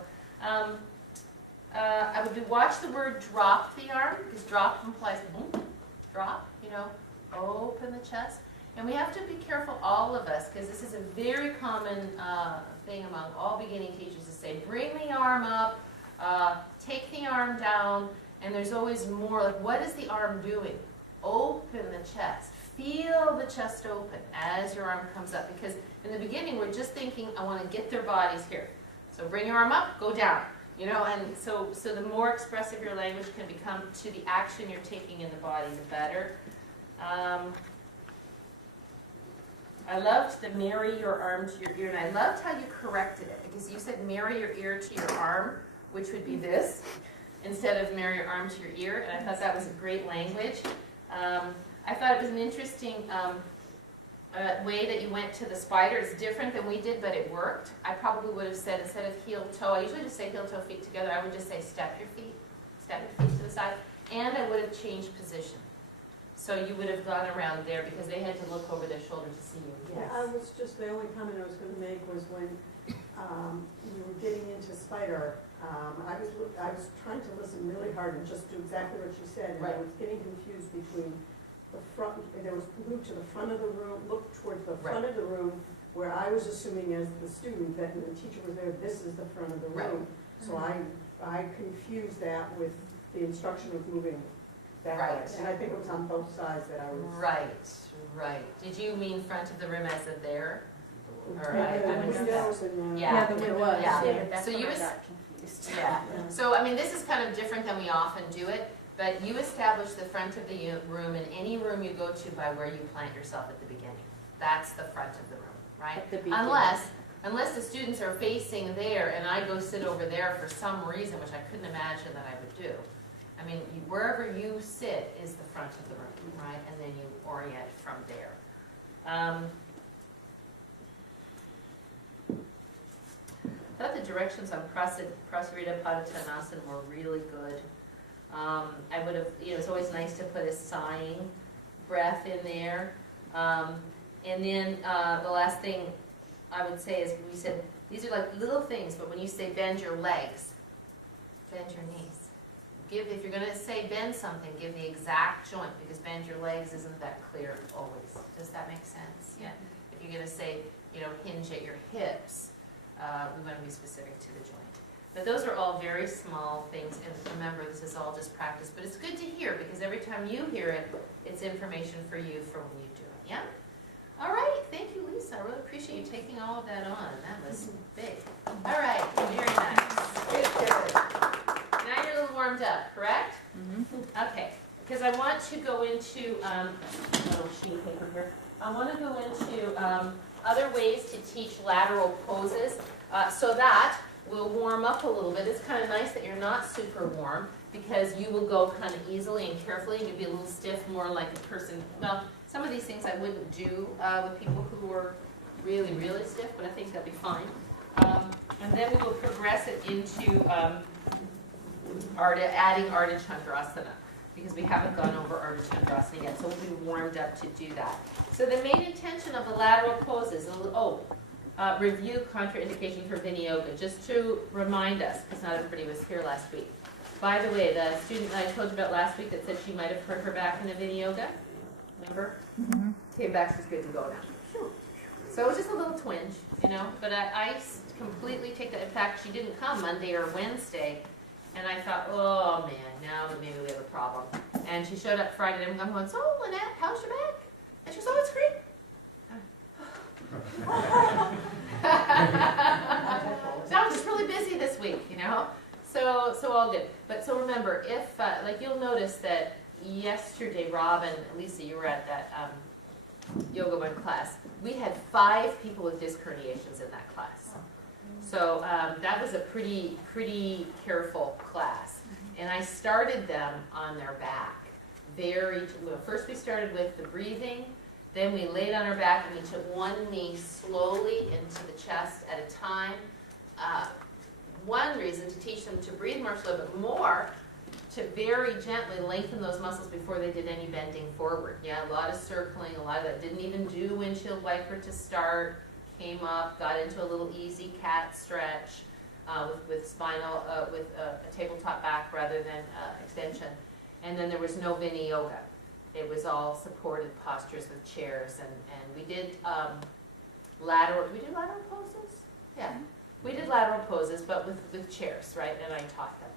I would watch the word drop the arm, because drop implies boom, drop, you know, open the chest. And we have to be careful, all of us, because this is a very common thing among all beginning teachers to say, bring the arm up, take the arm down, and there's always more, like, what is the arm doing? Open the chest. Feel the chest open as your arm comes up, because in the beginning, we're just thinking, I want to get their bodies here. So bring your arm up, go down. You know, and so the more expressive your language can become to the action you're taking in the body, the better. I loved the marry your arm to your ear, and I loved how you corrected it, because you said marry your ear to your arm, which would be this, instead of marry your arm to your ear, and I thought that was a great language. I thought it was an interesting way that you went to the spider. It's different than we did, but it worked. I probably would have said, instead of heel toe, I usually just say heel toe feet together, I would just say step your feet to the side, and I would have changed position. So you would have gone around there, because they had to look over their shoulder to see you. Yes. I was just, the only comment I was going to make was when we were getting into spider, I was trying to listen really hard and just do exactly what you said, and Right. I was getting confused between the front, there was moved to the front of the room, looked towards the front of the room, where I was assuming as the student that when the teacher was there, this is the front of the room. So I confused that with the instruction of moving that way. And I think it was on both sides that I was. Right. Did you mean front of the room as in there? Or Yeah, I missed that. windows and, Yeah. the window was. Yeah. That's So when you I was- got confused. Yeah. So, I mean, this is kind of different than we often do it, but you establish the front of the room in any room you go to by where you plant yourself at the beginning. That's the front of the room, right? At the beginning. Unless the students are facing there and I go sit over there for some reason, which I couldn't imagine that I would do. I mean, wherever you sit is the front of the room, right? And then you orient from there. I thought the directions on Prasarita Padottanasana were really good. I would have, you know, it's always nice to put a sighing breath in there. And then the last thing I would say is, we said, these are like little things, but when you say bend your legs, bend your knees. If you're going to say bend something, give the exact joint, because bend your legs isn't that clear always. Does that make sense? Yeah. If you're going to say, you know, hinge at your hips, we want to be specific to the joint. But those are all very small things, and remember, this is all just practice. But it's good to hear, because every time you hear it, it's information for you for when you do it. Yeah? All right. Thank you, Lisa. I really appreciate you taking all of that on. That was big. All right. Very nice. Good. Now you're a little warmed up, correct? Mm-hmm. Okay. Because I want to go into a little sheet of paper here. I want to go into other ways to teach lateral poses so that we'll warm up a little bit. It's kind of nice that you're not super warm, because you will go kind of easily and carefully, and you'll be a little stiff, more like a person. Well, some of these things I wouldn't do with people who are really, really stiff, but I think they'll be fine. And then we will progress it into adding Ardha Chandrasana, because we haven't gone over Ardha Chandrasana yet, so we'll be warmed up to do that. So the main intention of the lateral poses, review contraindication for Vinyasa, just to remind us, because not everybody was here last week. By the way, the student I told you about last week that said she might have hurt her back in a Vinyasa, remember? Mm-hmm. Came back, she's good to go now. So it was just a little twinge, you know, but I completely take that. In fact, she didn't come Monday or Wednesday, and I thought, oh man, now maybe we have a problem. And she showed up Friday, and I'm going, so Lynette, how's your back? And she goes, oh, it's great. remember, if, like, you'll notice that yesterday, Robin, Lisa, you were at that Yoga One class. We had 5 people with disc herniations in that class. So that was a pretty careful class. And I started them on their back. First we started with the breathing, then we laid on our back and we took one knee slowly into the chest at a time. One reason to teach them to breathe more slowly, but more to very gently lengthen those muscles before they did any bending forward. Yeah, a lot of circling, a lot of that. Didn't even do windshield wiper to start. Came up, got into a little easy cat stretch with spinal, with a tabletop back rather than extension. And then there was no Vinyasa. It was all supported postures with chairs, and we did lateral poses? Yeah, we did lateral poses, but with chairs, right? And I taught them.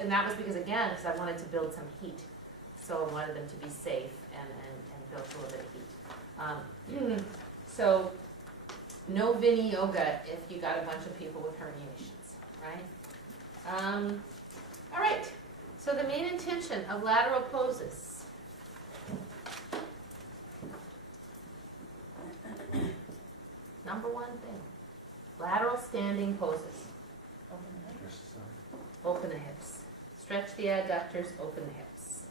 And that was because I wanted to build some heat. So I wanted them to be safe and build a little bit of heat. So no Vinyasa if you got a bunch of people with herniations, right? All right, so the main intention of lateral poses. Number one thing, lateral standing poses. Open the hips. Stretch the adductors, open the hips.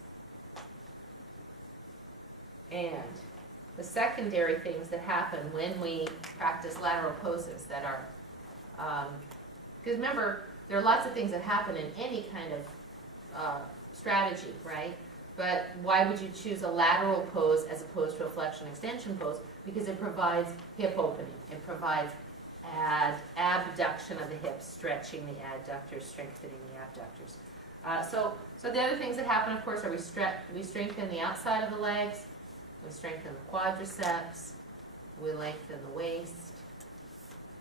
And the secondary things that happen when we practice lateral poses that are, because remember, there are lots of things that happen in any kind of strategy, right? But why would you choose a lateral pose as opposed to a flexion extension pose? Because it provides hip opening. It provides abduction of the hips, stretching the adductors, strengthening the abductors. So the other things that happen, of course, are we strengthen the outside of the legs, we strengthen the quadriceps, we lengthen the waist,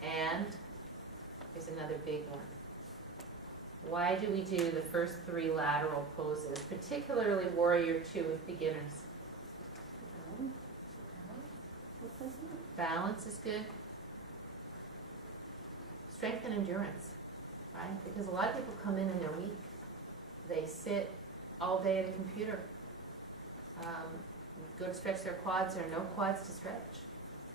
and here's another big one. Why do we do the first 3 lateral poses, particularly Warrior 2 with beginners? Balance is good. Strength and endurance, right? Because a lot of people come in and they're weak. They sit all day at a computer. Go to stretch their quads, there are no quads to stretch.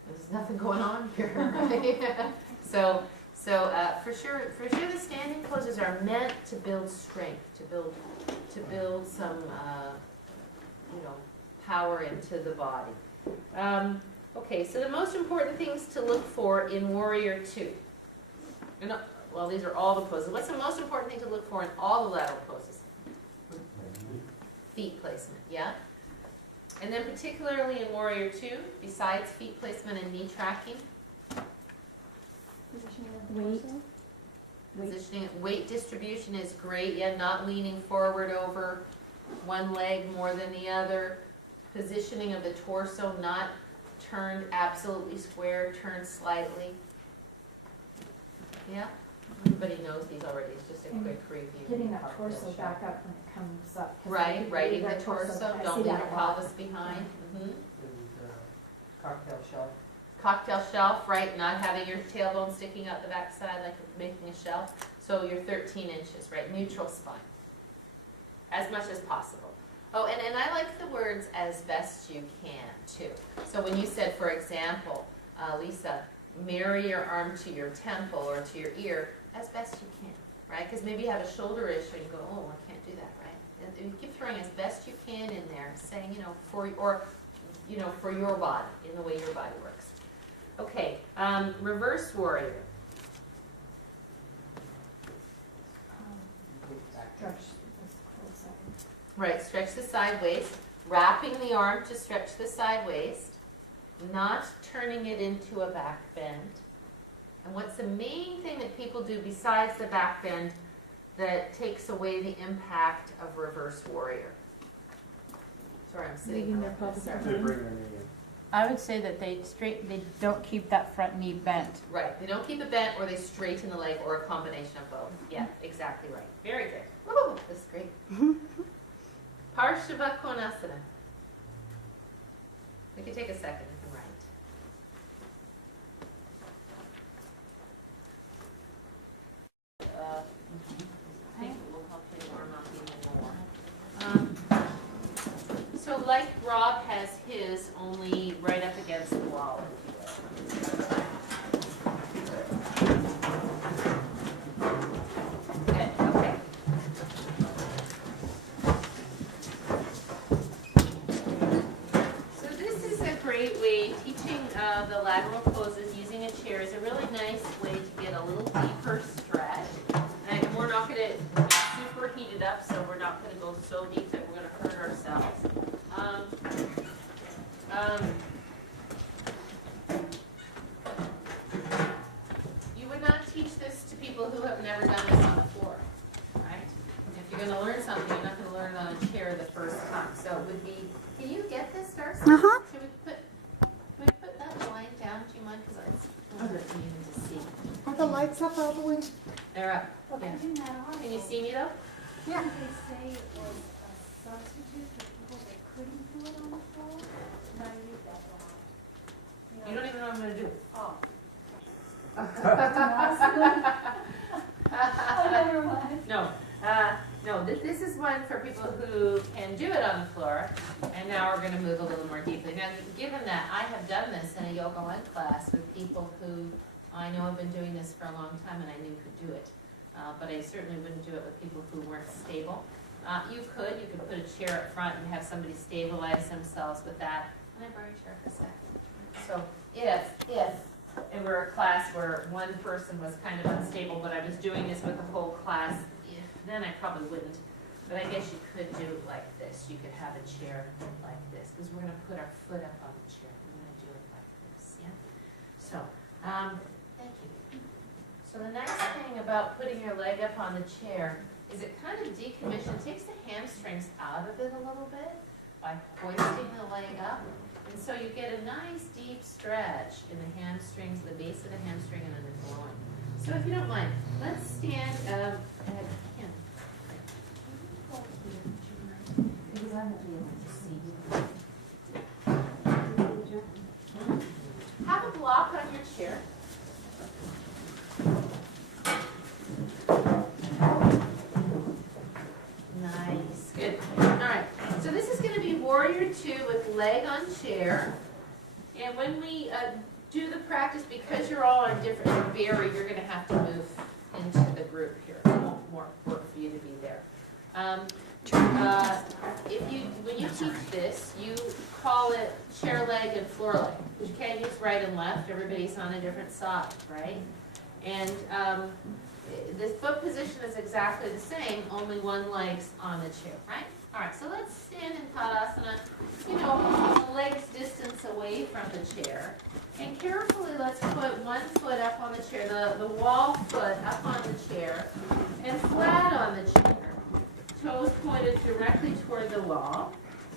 There's nothing going on here, right? So for sure the standing poses are meant to build strength, to build some power into the body. Okay, so the most important things to look for in Warrior 2. Well, these are all the poses. What's the most important thing to look for in all the lateral poses? Feet placement, yeah? And then particularly in Warrior 2, besides feet placement and knee tracking, weight distribution is great. Yeah, not leaning forward over one leg more than the other. Positioning of the torso, not turned absolutely square, turned slightly. Yeah? Everybody knows these already. It's just a quick review. Getting that torso back up when it comes up. Right, righting the torso. Don't leave your pelvis behind. Mm-hmm. And cocktail shelf. Cocktail shelf, right? Not having your tailbone sticking out the backside like making a shelf. So you're 13 inches, right? Neutral spine. As much as possible. Oh, and I like the words as best you can, too. So when you said, for example, Lisa, mirror your arm to your temple or to your ear, as best you can, right? Because maybe you have a shoulder issue and you go, oh, I can't do that, right? And you keep throwing as best you can in there, saying, for your body, in the way your body works. Okay, reverse warrior. Right, stretch the side waist, wrapping the arm to stretch the side waist, not turning it into a back bend. And what's the main thing that people do besides the back bend that takes away the impact of reverse warrior? Sorry, I'm sitting Leaving here. their pelvis They bring their knee in. I would say that they don't keep that front knee bent. Right, they don't keep it bent or they straighten the leg or a combination of both. Yeah, exactly right. Very good. Woo, this is great. Parsva Konasana. We can take a second and write. I think it will help you warm up even of the lateral poses using a chair is a really nice way to get a little deeper stretch. And we're not gonna super heat it up, so we're not gonna go so deep that we're gonna hurt ourselves. You would not teach this to people who have never done this on the floor, right? If you're gonna learn something, you're not gonna learn it on a chair the first time. So it would be, can you get this, Darcy? Uh-huh. Should we put that line down? Do you mind? Because I want you to see. Are the lights up all the way? They're up. Okay. Yeah. Isn't that awesome? Can you see me though? Yeah. Did they say it was a substitute for people that couldn't do it on the floor? Did I read that wrong? You don't even know what I'm gonna do. Oh. Oh, never mind. No, no, this is one for people who can do it on the floor, and now we're gonna move a little more deeply. Now, given that I have done this in a Yoga One class with people who I know have been doing this for a long time and I knew could do it, but I certainly wouldn't do it with people who weren't stable. You could put a chair up front and have somebody stabilize themselves with that. Can I borrow your chair for a sec? So if it were a class where one person was kind of unstable, but I was doing this with the whole class, then I probably wouldn't. But I guess you could do it like this. You could have a chair like this, because we're gonna put our foot up on the chair. We're gonna do it like this, yeah? So, thank you. So the nice thing about putting your leg up on the chair is it kind of decommissions, takes the hamstrings out of it a little bit by hoisting the leg up. And so you get a nice deep stretch in the hamstrings, the base of the hamstring, and then the groin. So if you don't mind, let's stand at Kim. Because I'm not able to see you. Have a block on your chair. Nice, good. All right, so this is going to be Warrior 2 with leg on chair. And when we do the practice, because you're all on different berry, you're going to have to move into the group here. It won't more work for you to be there. When you teach this, you call it chair leg and floor leg, because you can't use right and left. Everybody's on a different side, right? And the foot position is exactly the same, only one leg's on the chair, right? All right, so let's stand in Tadasana, a leg's distance away from the chair. And carefully, let's put one foot up on the chair, the wall foot up on the chair, and flat on the chair. Toes pointed directly toward the wall.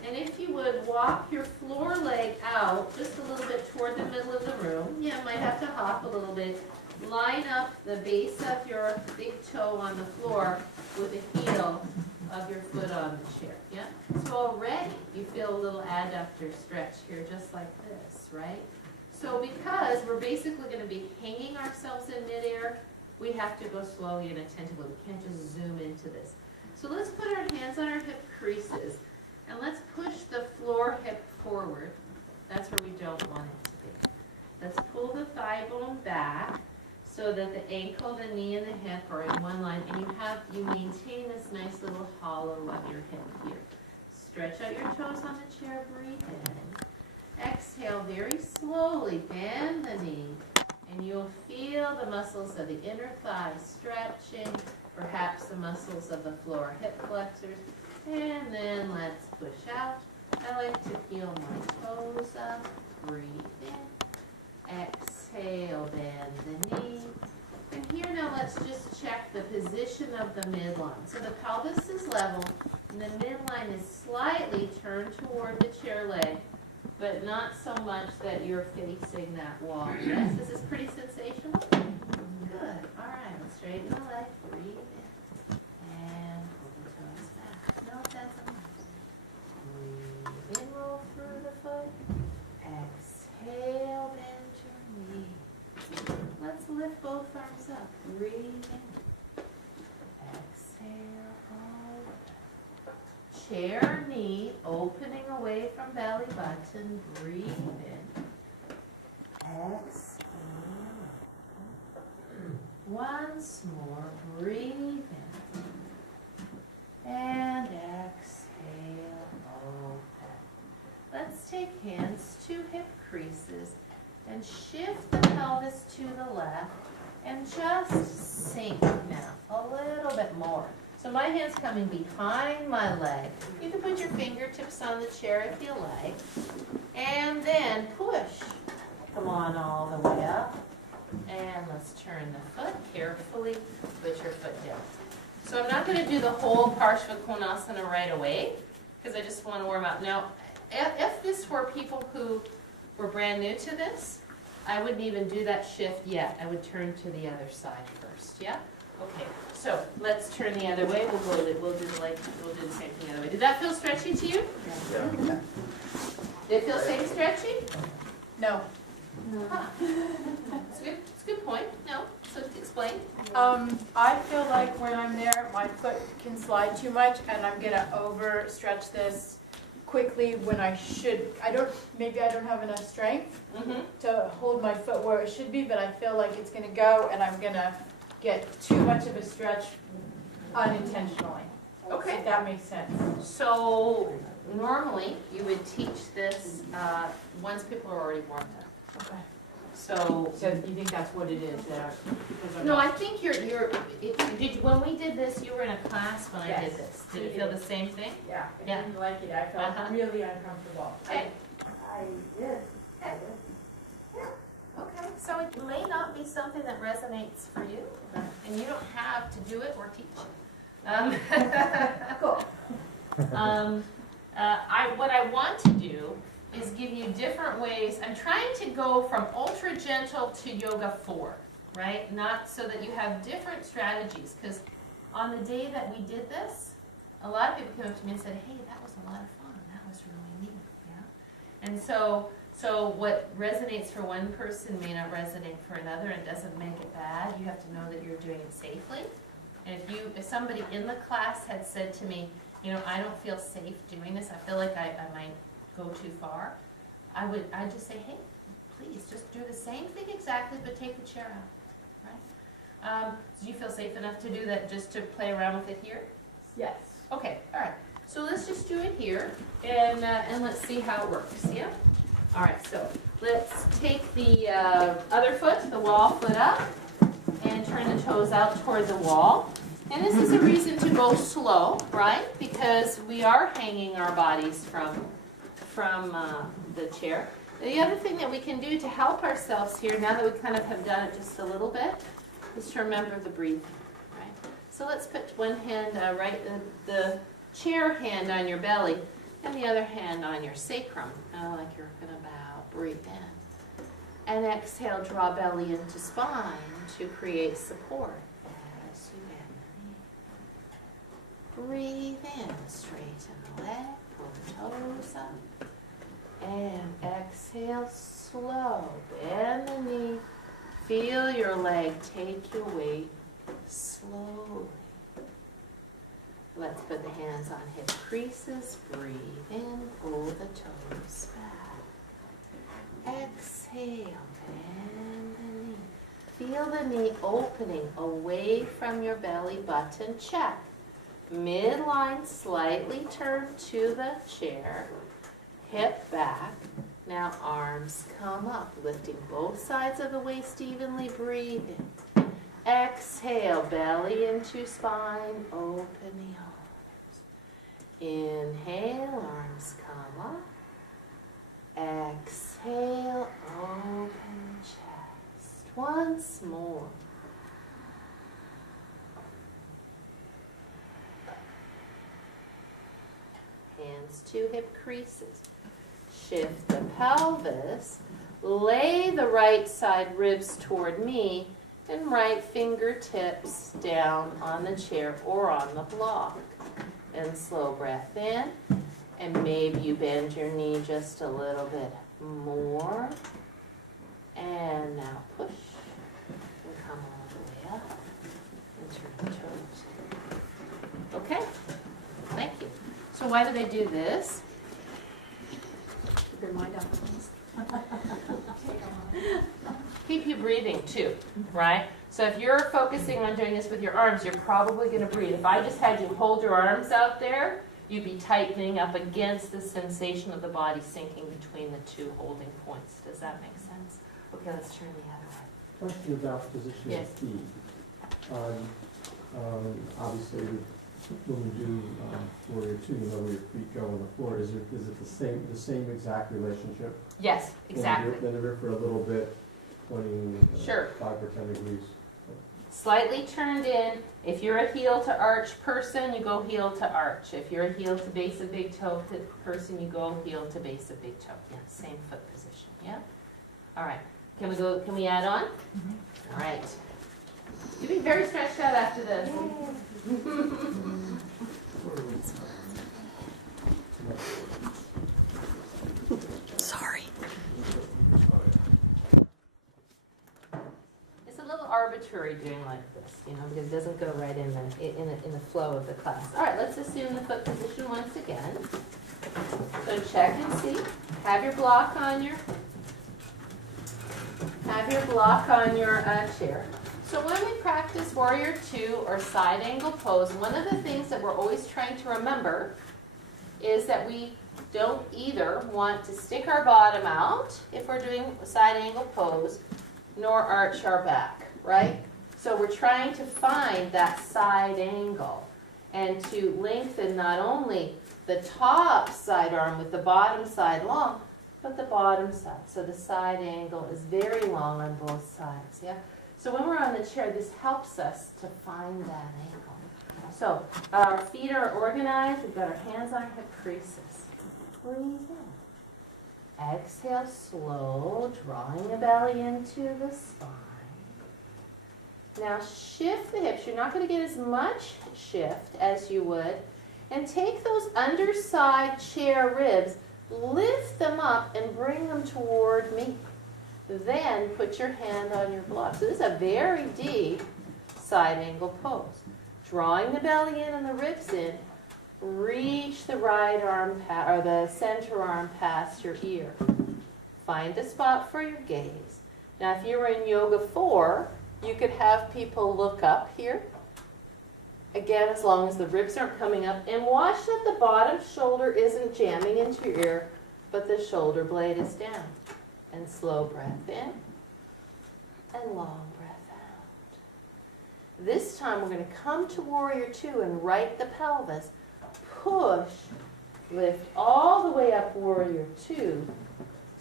And if you would, walk your floor leg out just a little bit toward the middle of the room. You might have to hop a little bit. Line up the base of your big toe on the floor with the heel of your foot on the chair, yeah? So already you feel a little adductor stretch here, just like this, right? So because we're basically going to be hanging ourselves in midair, we have to go slowly and attentively. We can't just zoom into this. So let's put our hands on our hip creases, and let's push the floor hip forward. That's where we don't want it to be. Let's pull the thigh bone back, so that the ankle, the knee, and the hip are in one line, and you maintain this nice little hollow of your hip here. Stretch out your toes on the chair, breathe in. Exhale very slowly, bend the knee, and you'll feel the muscles of the inner thigh stretching, perhaps the muscles of the floor hip flexors, and then let's push out. I like to feel my toes up, breathe in. Exhale, bend the knee. And here now let's just check the position of the midline. So the pelvis is level, and the midline is slightly turned toward the chair leg, but not so much that you're facing that wall. Yes, this is pretty sensational. Good. All right, let's straighten the leg, breathe in, and pull the toes back. No, that's enough. Breathe in, roll through the foot. Exhale, bend. Let's lift both arms up. Breathe in. Exhale. Chair knee opening away from belly button. Breathe in. Exhale. Once more. Breathe in. And exhale. Open. Let's take hands to hip creases. and shift the pelvis to the left, and just sink now, a little bit more. So my hand's coming behind my leg. You can put your fingertips on the chair if you like, and then push. Come on all the way up, and let's turn the foot carefully, put your foot down. So I'm not going to do the whole Parshva Konasana right away, because I just want to warm up. Now, if this were people who were brand new to this, I wouldn't even do that shift yet. I would turn to the other side first, yeah? Okay, so let's turn the other way. We'll do the same thing the other way. Did that feel stretchy to you? Yeah. Did it feel same stretchy? No. Huh. It's a good point. No? So explain. I feel like when I'm there, my foot can slide too much, and I'm gonna overstretch this quickly when I should. Maybe I don't have enough strength to hold my foot where it should be, but I feel like it's gonna go, and I'm gonna get too much of a stretch unintentionally. Okay. If that makes sense. So normally you would teach this once people are already warmed up. Okay. So you think that's what it is? no, I think when we did this, you were in a class when I did Yes, this. Did it feel the same thing? Yeah, I Yeah. didn't like it. I felt really uncomfortable. Okay. I did. Okay, so it may not be something that resonates for you, and you don't have to do it or teach it. Cool. What I want to do is give you different ways. I'm trying to go from ultra gentle to yoga 4, right? Not so that you have different strategies, because on the day that we did this, a lot of people came up to me and said, hey, that was a lot of fun. That was really neat, yeah? And so what resonates for one person may not resonate for another, and doesn't make it bad. You have to know that you're doing it safely. And if somebody in the class had said to me, I don't feel safe doing this, I feel like I might go too far, I'd just say, hey, please just do the same thing exactly, but take the chair out, right? Do you feel safe enough to do that, just to play around with it here? Yes. Okay, all right. So let's just do it here, and let's see how it works, yeah? All right, so let's take the other foot, the wall foot up, and turn the toes out toward the wall. And this is a reason to go slow, right? Because we are hanging our bodies from the chair. The other thing that we can do to help ourselves here, now that we kind of have done it just a little bit, is to remember the breathing, right? So let's put one hand, the chair hand on your belly, and the other hand on your sacrum, like you're going to bow. Breathe in. And exhale, draw belly into spine to create support as you bend the knee. Breathe in, straighten the leg, pull the toes up. And exhale, slow, bend the knee. Feel your leg take your weight slowly. Let's put the hands on hip creases. Breathe in, pull the toes back. Exhale, bend the knee. Feel the knee opening away from your belly button. Check. Midline slightly turned to the chair. Hip back. Now arms come up, lifting both sides of the waist evenly. Breathe in. Exhale, belly into spine. Open the arms. Inhale, arms come up. Exhale, open chest. Once more. Hands to hip creases. Shift the pelvis. Lay the right side ribs toward me and right fingertips down on the chair or on the block. And slow breath in. And maybe you bend your knee just a little bit more. And now push. And come all the way up. And turn the toes. Okay? Thank you. So why do they do this? Keep your mind on things. Keep you breathing too, right? So if you're focusing on doing this with your arms, you're probably going to breathe. If I just had you hold your arms out there, you'd be tightening up against the sensation of the body sinking between the two holding points. Does that make sense? Okay, let's turn the other way. Question about position Yes. of feet. Obviously, when we do warrior two, you know where your feet go on the floor. Is it the same exact relationship? Yes, exactly. Then you're for a little bit, pointing Sure. 5 or 10 degrees. Slightly turned in. If you're a heel to arch person, you go heel to arch. If you're a heel to base of big toe person, you go heel to base of big toe. Yeah, same foot position. Yeah. All right. Can we add on? All right. You'll be very stretched out after this. Sorry. It's a little arbitrary doing like this, because it doesn't go right in the flow of the class. All right, let's assume the foot position once again. So check and see. Have your block on your chair. So when we practice warrior two or side angle pose, one of the things that we're always trying to remember is that we don't either want to stick our bottom out if we're doing a side angle pose, nor arch our back, right? So we're trying to find that side angle and to lengthen not only the top side arm with the bottom side long, but the bottom side. So the side angle is very long on both sides, yeah? So when we're on the chair, this helps us to find that angle. So our feet are organized. We've got our hands on hip creases. Breathe in. Exhale, slow, drawing the belly into the spine. Now shift the hips. You're not going to get as much shift as you would. And take those underside chair ribs, lift them up and bring them toward me. Then put your hand on your block. So this is a very deep side angle pose. Drawing the belly in and the ribs in, reach the right arm or the center arm past your ear. Find a spot for your gaze. Now if you were in Yoga 4, you could have people look up here. Again, as long as the ribs aren't coming up. And watch that the bottom shoulder isn't jamming into your ear, but the shoulder blade is down. And slow breath in, and long breath out. This time we're going to come to warrior two and right the pelvis. Push, lift all the way up warrior two,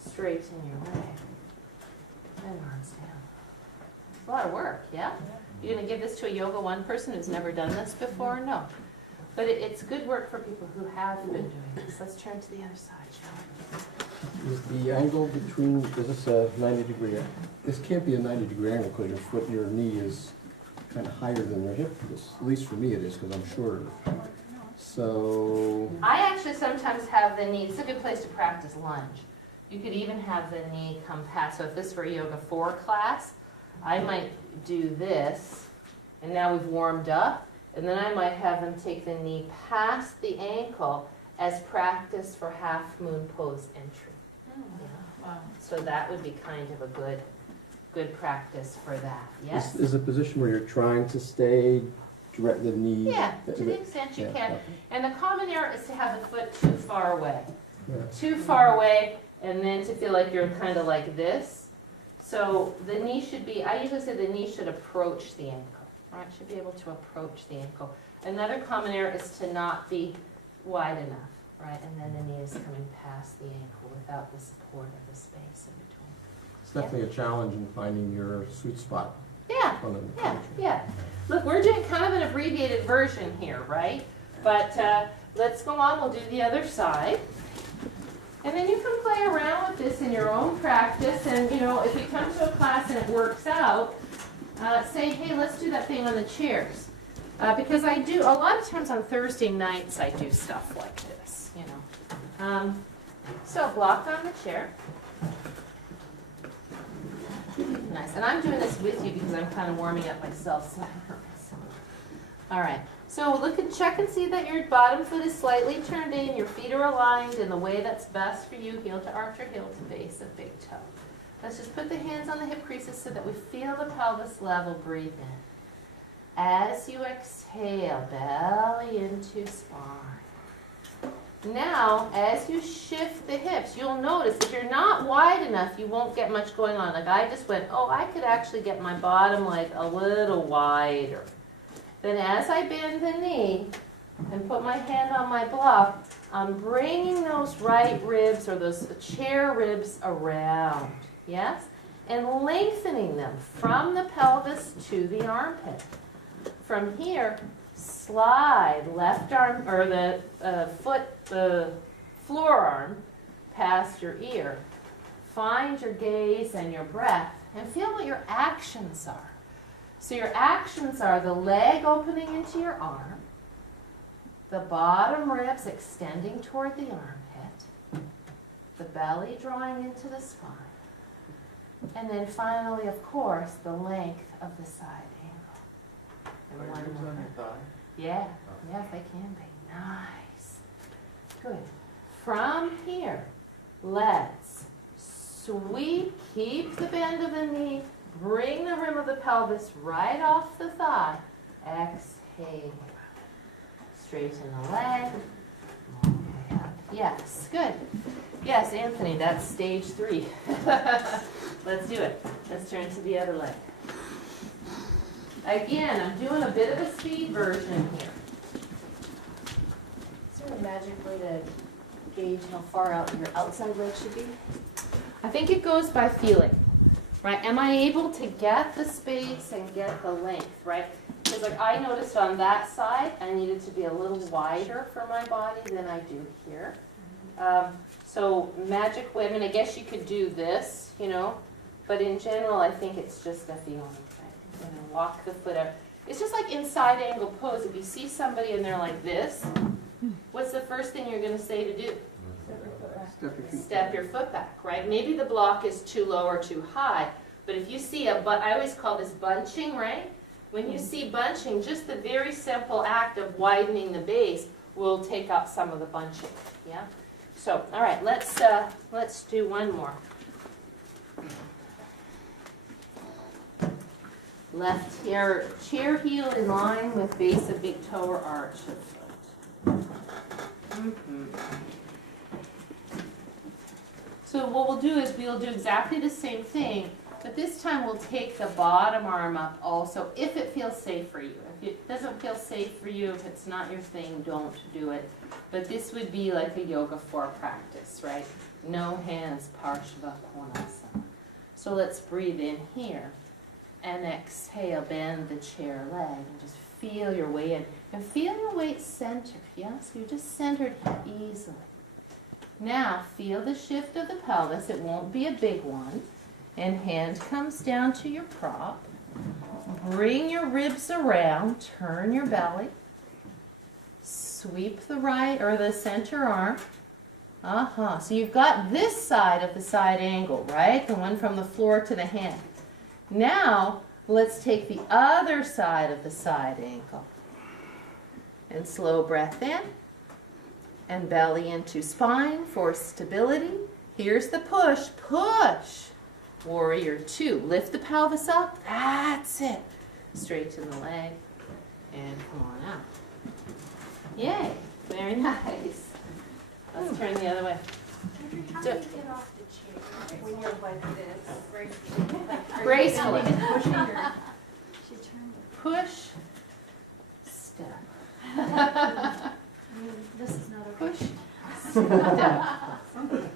straighten your leg, and arms down. It's a lot of work, yeah? You're going to give this to a Yoga 1 person who's never done this before? No. But it's good work for people who have been doing this. Let's turn to the other side, shall we? Is the angle between, is this a 90-degree angle? This can't be a 90-degree angle because your foot and your knee is kind of higher than your hip. At least for me it is because I'm shorter. So... I actually sometimes have the knee, it's a good place to practice lunge. You could even have the knee come past. So if this were a Yoga 4 class, I might do this, and now we've warmed up, and then I might have them take the knee past the ankle as practice for half moon pose entry. Wow. So that would be kind of a good practice for that, yes? Is a position where you're trying to stay direct the knee? Yeah, to the extent you can. And the common error is to have the foot too far away. Yeah. Too far away, and then to feel like you're kind of like this. So the knee should be, I usually say the knee should approach the ankle, right? Should be able to approach the ankle. Another common error is to not be wide enough, right? And then the knee is coming past the ankle without the support of the space in between. It's definitely a challenge in finding your sweet spot. Yeah, yeah. Look, we're doing kind of an abbreviated version here, right? But let's go on, we'll do the other side. And then you can play around with this in your own practice, and if you come to a class and it works out, say, hey, let's do that thing on the chairs. Because I do, a lot of times on Thursday nights, I do stuff like this, So block on the chair. Nice, and I'm doing this with you because I'm kind of warming up myself. All right, so look and check and see that your bottom foot is slightly turned in, your feet are aligned in the way that's best for you, heel to arch or heel to base of big toe. Let's just put the hands on the hip creases so that we feel the pelvis level. Breathe in. As you exhale, belly into spine. Now, as you shift the hips, you'll notice if you're not wide enough, you won't get much going on. Like I just went, oh, I could actually get my bottom leg a little wider. Then as I bend the knee and put my hand on my block, I'm bringing those right ribs or those chair ribs around, yes? And lengthening them from the pelvis to the armpit. From here, slide left arm, or the forearm past your ear. Find your gaze and your breath and feel what your actions are. So your actions are the leg opening into your arm, the bottom ribs extending toward the armpit, the belly drawing into the spine, and then finally, of course, the length of the side angle. And one more. Yeah, yes, they can be. Nice. Good. From here, let's sweep, keep the bend of the knee, bring the rim of the pelvis right off the thigh. Exhale. Straighten the leg. Long way up. Yes, good. Yes, Anthony, that's stage 3. Let's do it. Let's turn to the other leg. Again, I'm doing a bit of a speed version here. Is there a magic way to gauge how far out your outside leg should be? I think it goes by feeling, right? Am I able to get the space and get the length, right? Because like I noticed on that side, I needed to be a little wider for my body than I do here. So magic way, I mean, I guess you could do this, you know, but in general, I think it's just a feeling, right? You know, walk the foot out. It's just like in side angle pose. If you see somebody and they're like this, what's the first thing you're going to say to do? Step your foot back, right? Maybe the block is too low or too high, but if you see I always call this bunching, right? When you see bunching, just the very simple act of widening the base will take out some of the bunching, yeah? So, all right, let's do one more. Left chair heel in line with base of big toe or arch of foot. So what we'll do is we'll do exactly the same thing, but this time we'll take the bottom arm up also, if it feels safe for you. If it doesn't feel safe for you, if it's not your thing, don't do it. But this would be like a yoga 4 practice, right? No hands, Parshva Konasana. So let's breathe in here and exhale, bend the chair leg and just feel your way in. And feel your weight centered, yes? You're just centered easily. Now, feel the shift of the pelvis. It won't be a big one. And hand comes down to your prop. Bring your ribs around. Turn your belly. Sweep the right or the center arm. So you've got this side of the side angle, right? The one from the floor to the hand. Now, let's take the other side of the side ankle. And slow breath in. And belly into spine for stability. Here's the push. Push. Warrior 2. Lift the pelvis up. That's it. Straighten the leg. And come on out. Yay. Very nice. Let's turn the other way. How do you get off the chair when you're like this? Gracefully. Push. Step. This is not okay. Push. Step.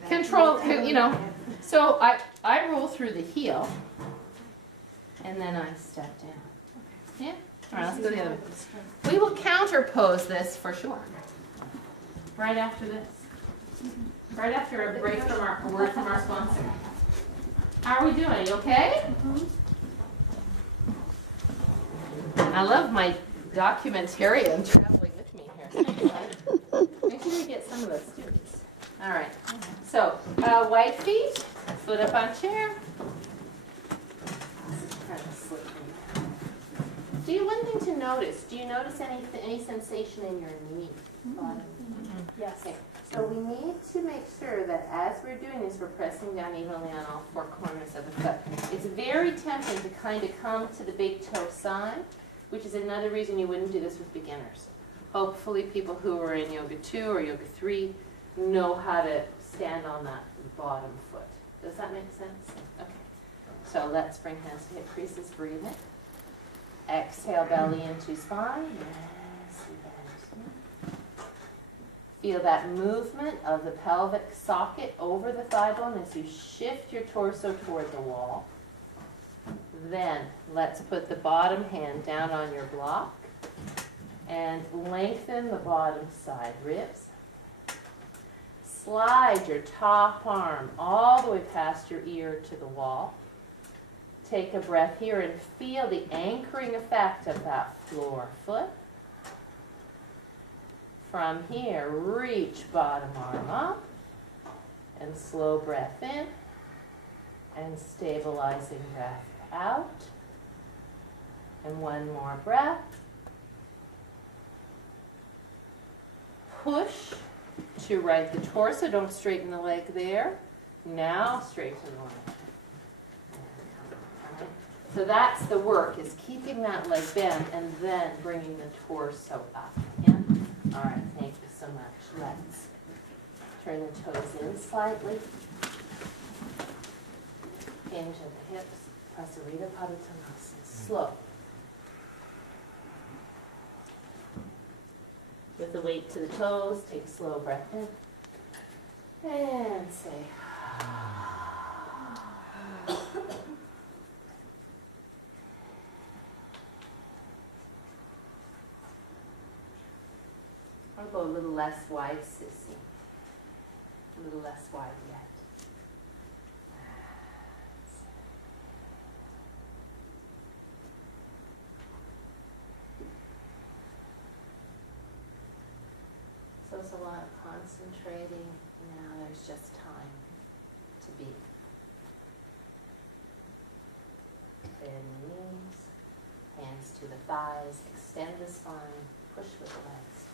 Control, you know. So I roll through the heel. And then I step down. Yeah? All right, let's go the other way. We will counterpose this for sure. Right after this. Right after a break from a word from our sponsor. How are we doing? You okay? I love my documentarian traveling with me here. Make sure you get some of the students. All right. So, white feet, foot up on chair. Do you one thing to notice? Do you notice any sensation in your knee? Yes. Okay. So we need to make sure that as we're doing this, we're pressing down evenly on all 4 corners of the foot. It's very tempting to kind of come to the big toe side, which is another reason you wouldn't do this with beginners. Hopefully people who are in Yoga 2 or Yoga 3 know how to stand on that bottom foot. Does that make sense? Okay. So let's bring hands to hip creases, breathe in. Exhale, belly into spine. Yes, feel that movement of the pelvic socket over the thigh bone as you shift your torso toward the wall. Then let's put the bottom hand down on your block and lengthen the bottom side ribs. Slide your top arm all the way past your ear to the wall. Take a breath here and feel the anchoring effect of that floor foot. From here, reach bottom arm up and slow breath in and stabilizing breath out. And one more breath. Push to right the torso. Don't straighten the leg there. Now straighten the leg. So that's the work, is keeping that leg bent and then bringing the torso up. Yeah? All right, thank you so much. Let's turn the toes in slightly. Hinge at the hips. Prasarita Padottanasana. Slow. With the weight to the toes, take a slow breath in. And say, I'll go a little less wide, sissy. A little less wide yet. So it's a lot of concentrating. Now there's just time to be. Bend the knees, hands to the thighs, extend the spine, push with the legs.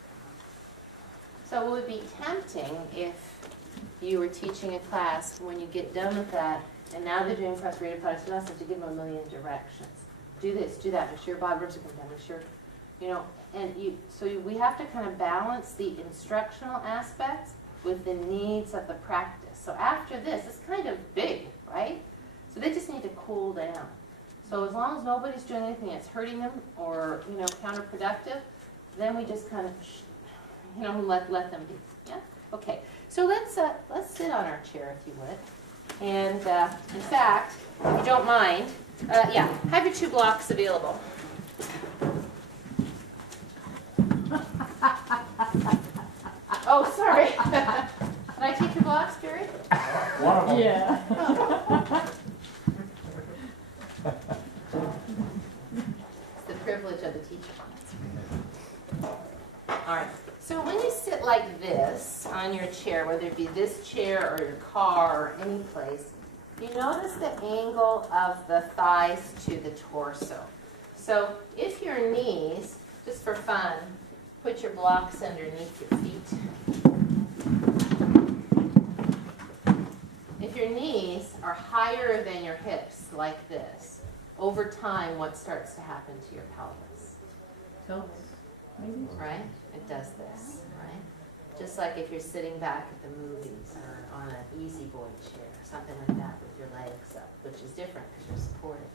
So it would be tempting if you were teaching a class, when you get done with that, and now they're doing Prasarita Padottanasana, to give them a million directions. Do this, do that, make sure your bottom ribs are coming down, make sure, you know, and we have to kind of balance the instructional aspects with the needs of the practice. So after this, it's kind of big, right? So they just need to cool down. So as long as nobody's doing anything that's hurting them or, you know, counterproductive, then we just kind of, you know, let them be. Yeah? Okay. So let's sit on our chair, if you would. And in fact, if you don't mind, have your 2 blocks available. Oh, sorry. Did I take your blocks, Gary? One of them. Yeah. It's the privilege of the teacher. All right. So when you sit like this on your chair, whether it be this chair or your car or any place, you notice the angle of the thighs to the torso. So if your knees, just for fun, put your blocks underneath your feet. If your knees are higher than your hips, like this, over time, what starts to happen to your pelvis? So, maybe. Right? It does this, right? Just like if you're sitting back at the movies or on an easy boy chair, something like that with your legs up, which is different because you're supported.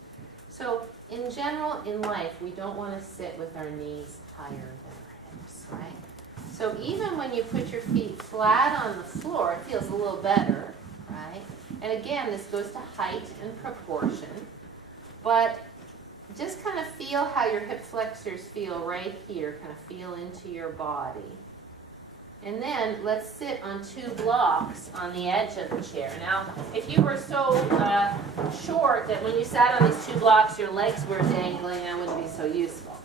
So in general, in life, we don't want to sit with our knees higher than our hips, right? So even when you put your feet flat on the floor, it feels a little better, right? And again, this goes to height and proportion, but just kind of feel how your hip flexors feel right here, kind of feel into your body. And then let's sit on 2 blocks on the edge of the chair. Now, if you were so short that when you sat on these 2 blocks, your legs were dangling, that wouldn't be so useful.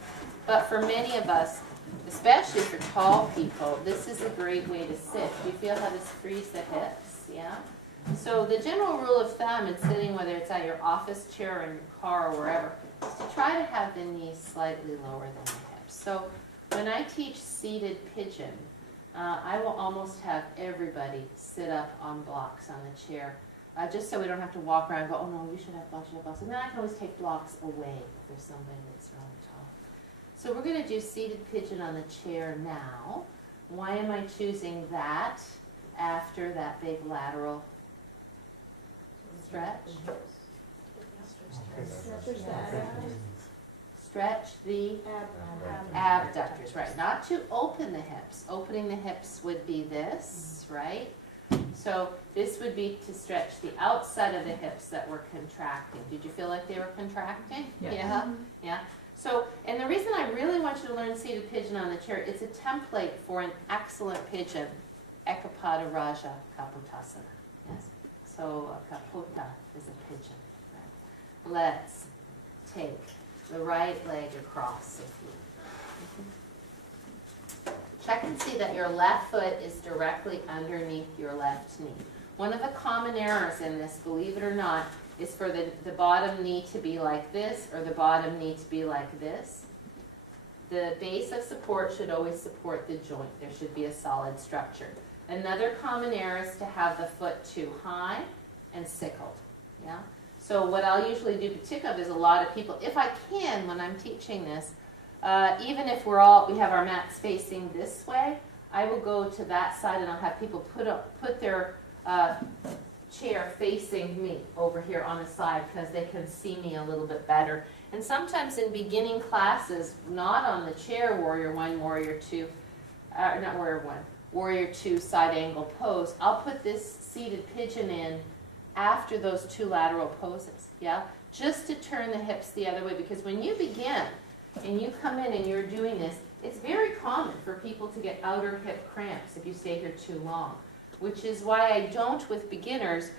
But for many of us, especially for tall people, this is a great way to sit. Do you feel how this frees the hips? Yeah? So the general rule of thumb in sitting, whether it's at your office chair or in your car or wherever, is to try to have the knees slightly lower than your hips. So when I teach seated pigeon, I will almost have everybody sit up on blocks on the chair, just so we don't have to walk around and go, oh no, you should have blocks, you should have blocks. And then I can always take blocks away if there's somebody that's really tall. So we're going to do seated pigeon on the chair now. Why am I choosing that? after that big lateral stretch. Stretch the abductors, right, not to open the hips. Opening the hips would be this, right? So this would be to stretch the outside of the hips that were contracting. Did you feel like they were contracting? Yeah. Yeah. So, and the reason I really want you to learn seated pigeon on the chair, it's a template for an excellent pigeon, Ekapada Raja Kapotasana. Yes. So a kapota is a pigeon. Right. Let's take the right leg across the feet. Check and see that your left foot is directly underneath your left knee. One of the common errors in this, believe it or not, is for the bottom knee to be like this or the bottom knee to be like this. The base of support should always support the joint. There should be a solid structure. Another common error is to have the foot too high and sickled. Yeah? So what I'll usually do particularly is a lot of people, if I can when I'm teaching this, even if we have our mats facing this way, I will go to that side and I'll have people put their chair facing me over here on the side because they can see me a little bit better. And sometimes in beginning classes, not on the chair, Warrior 1, Warrior 2, not Warrior 1, Warrior 2 side angle pose, I'll put this seated pigeon in after those two lateral poses, yeah? Just to turn the hips the other way, because when you begin and you come in and you're doing this, it's very common for people to get outer hip cramps if you stay here too long, which is why I don't with beginners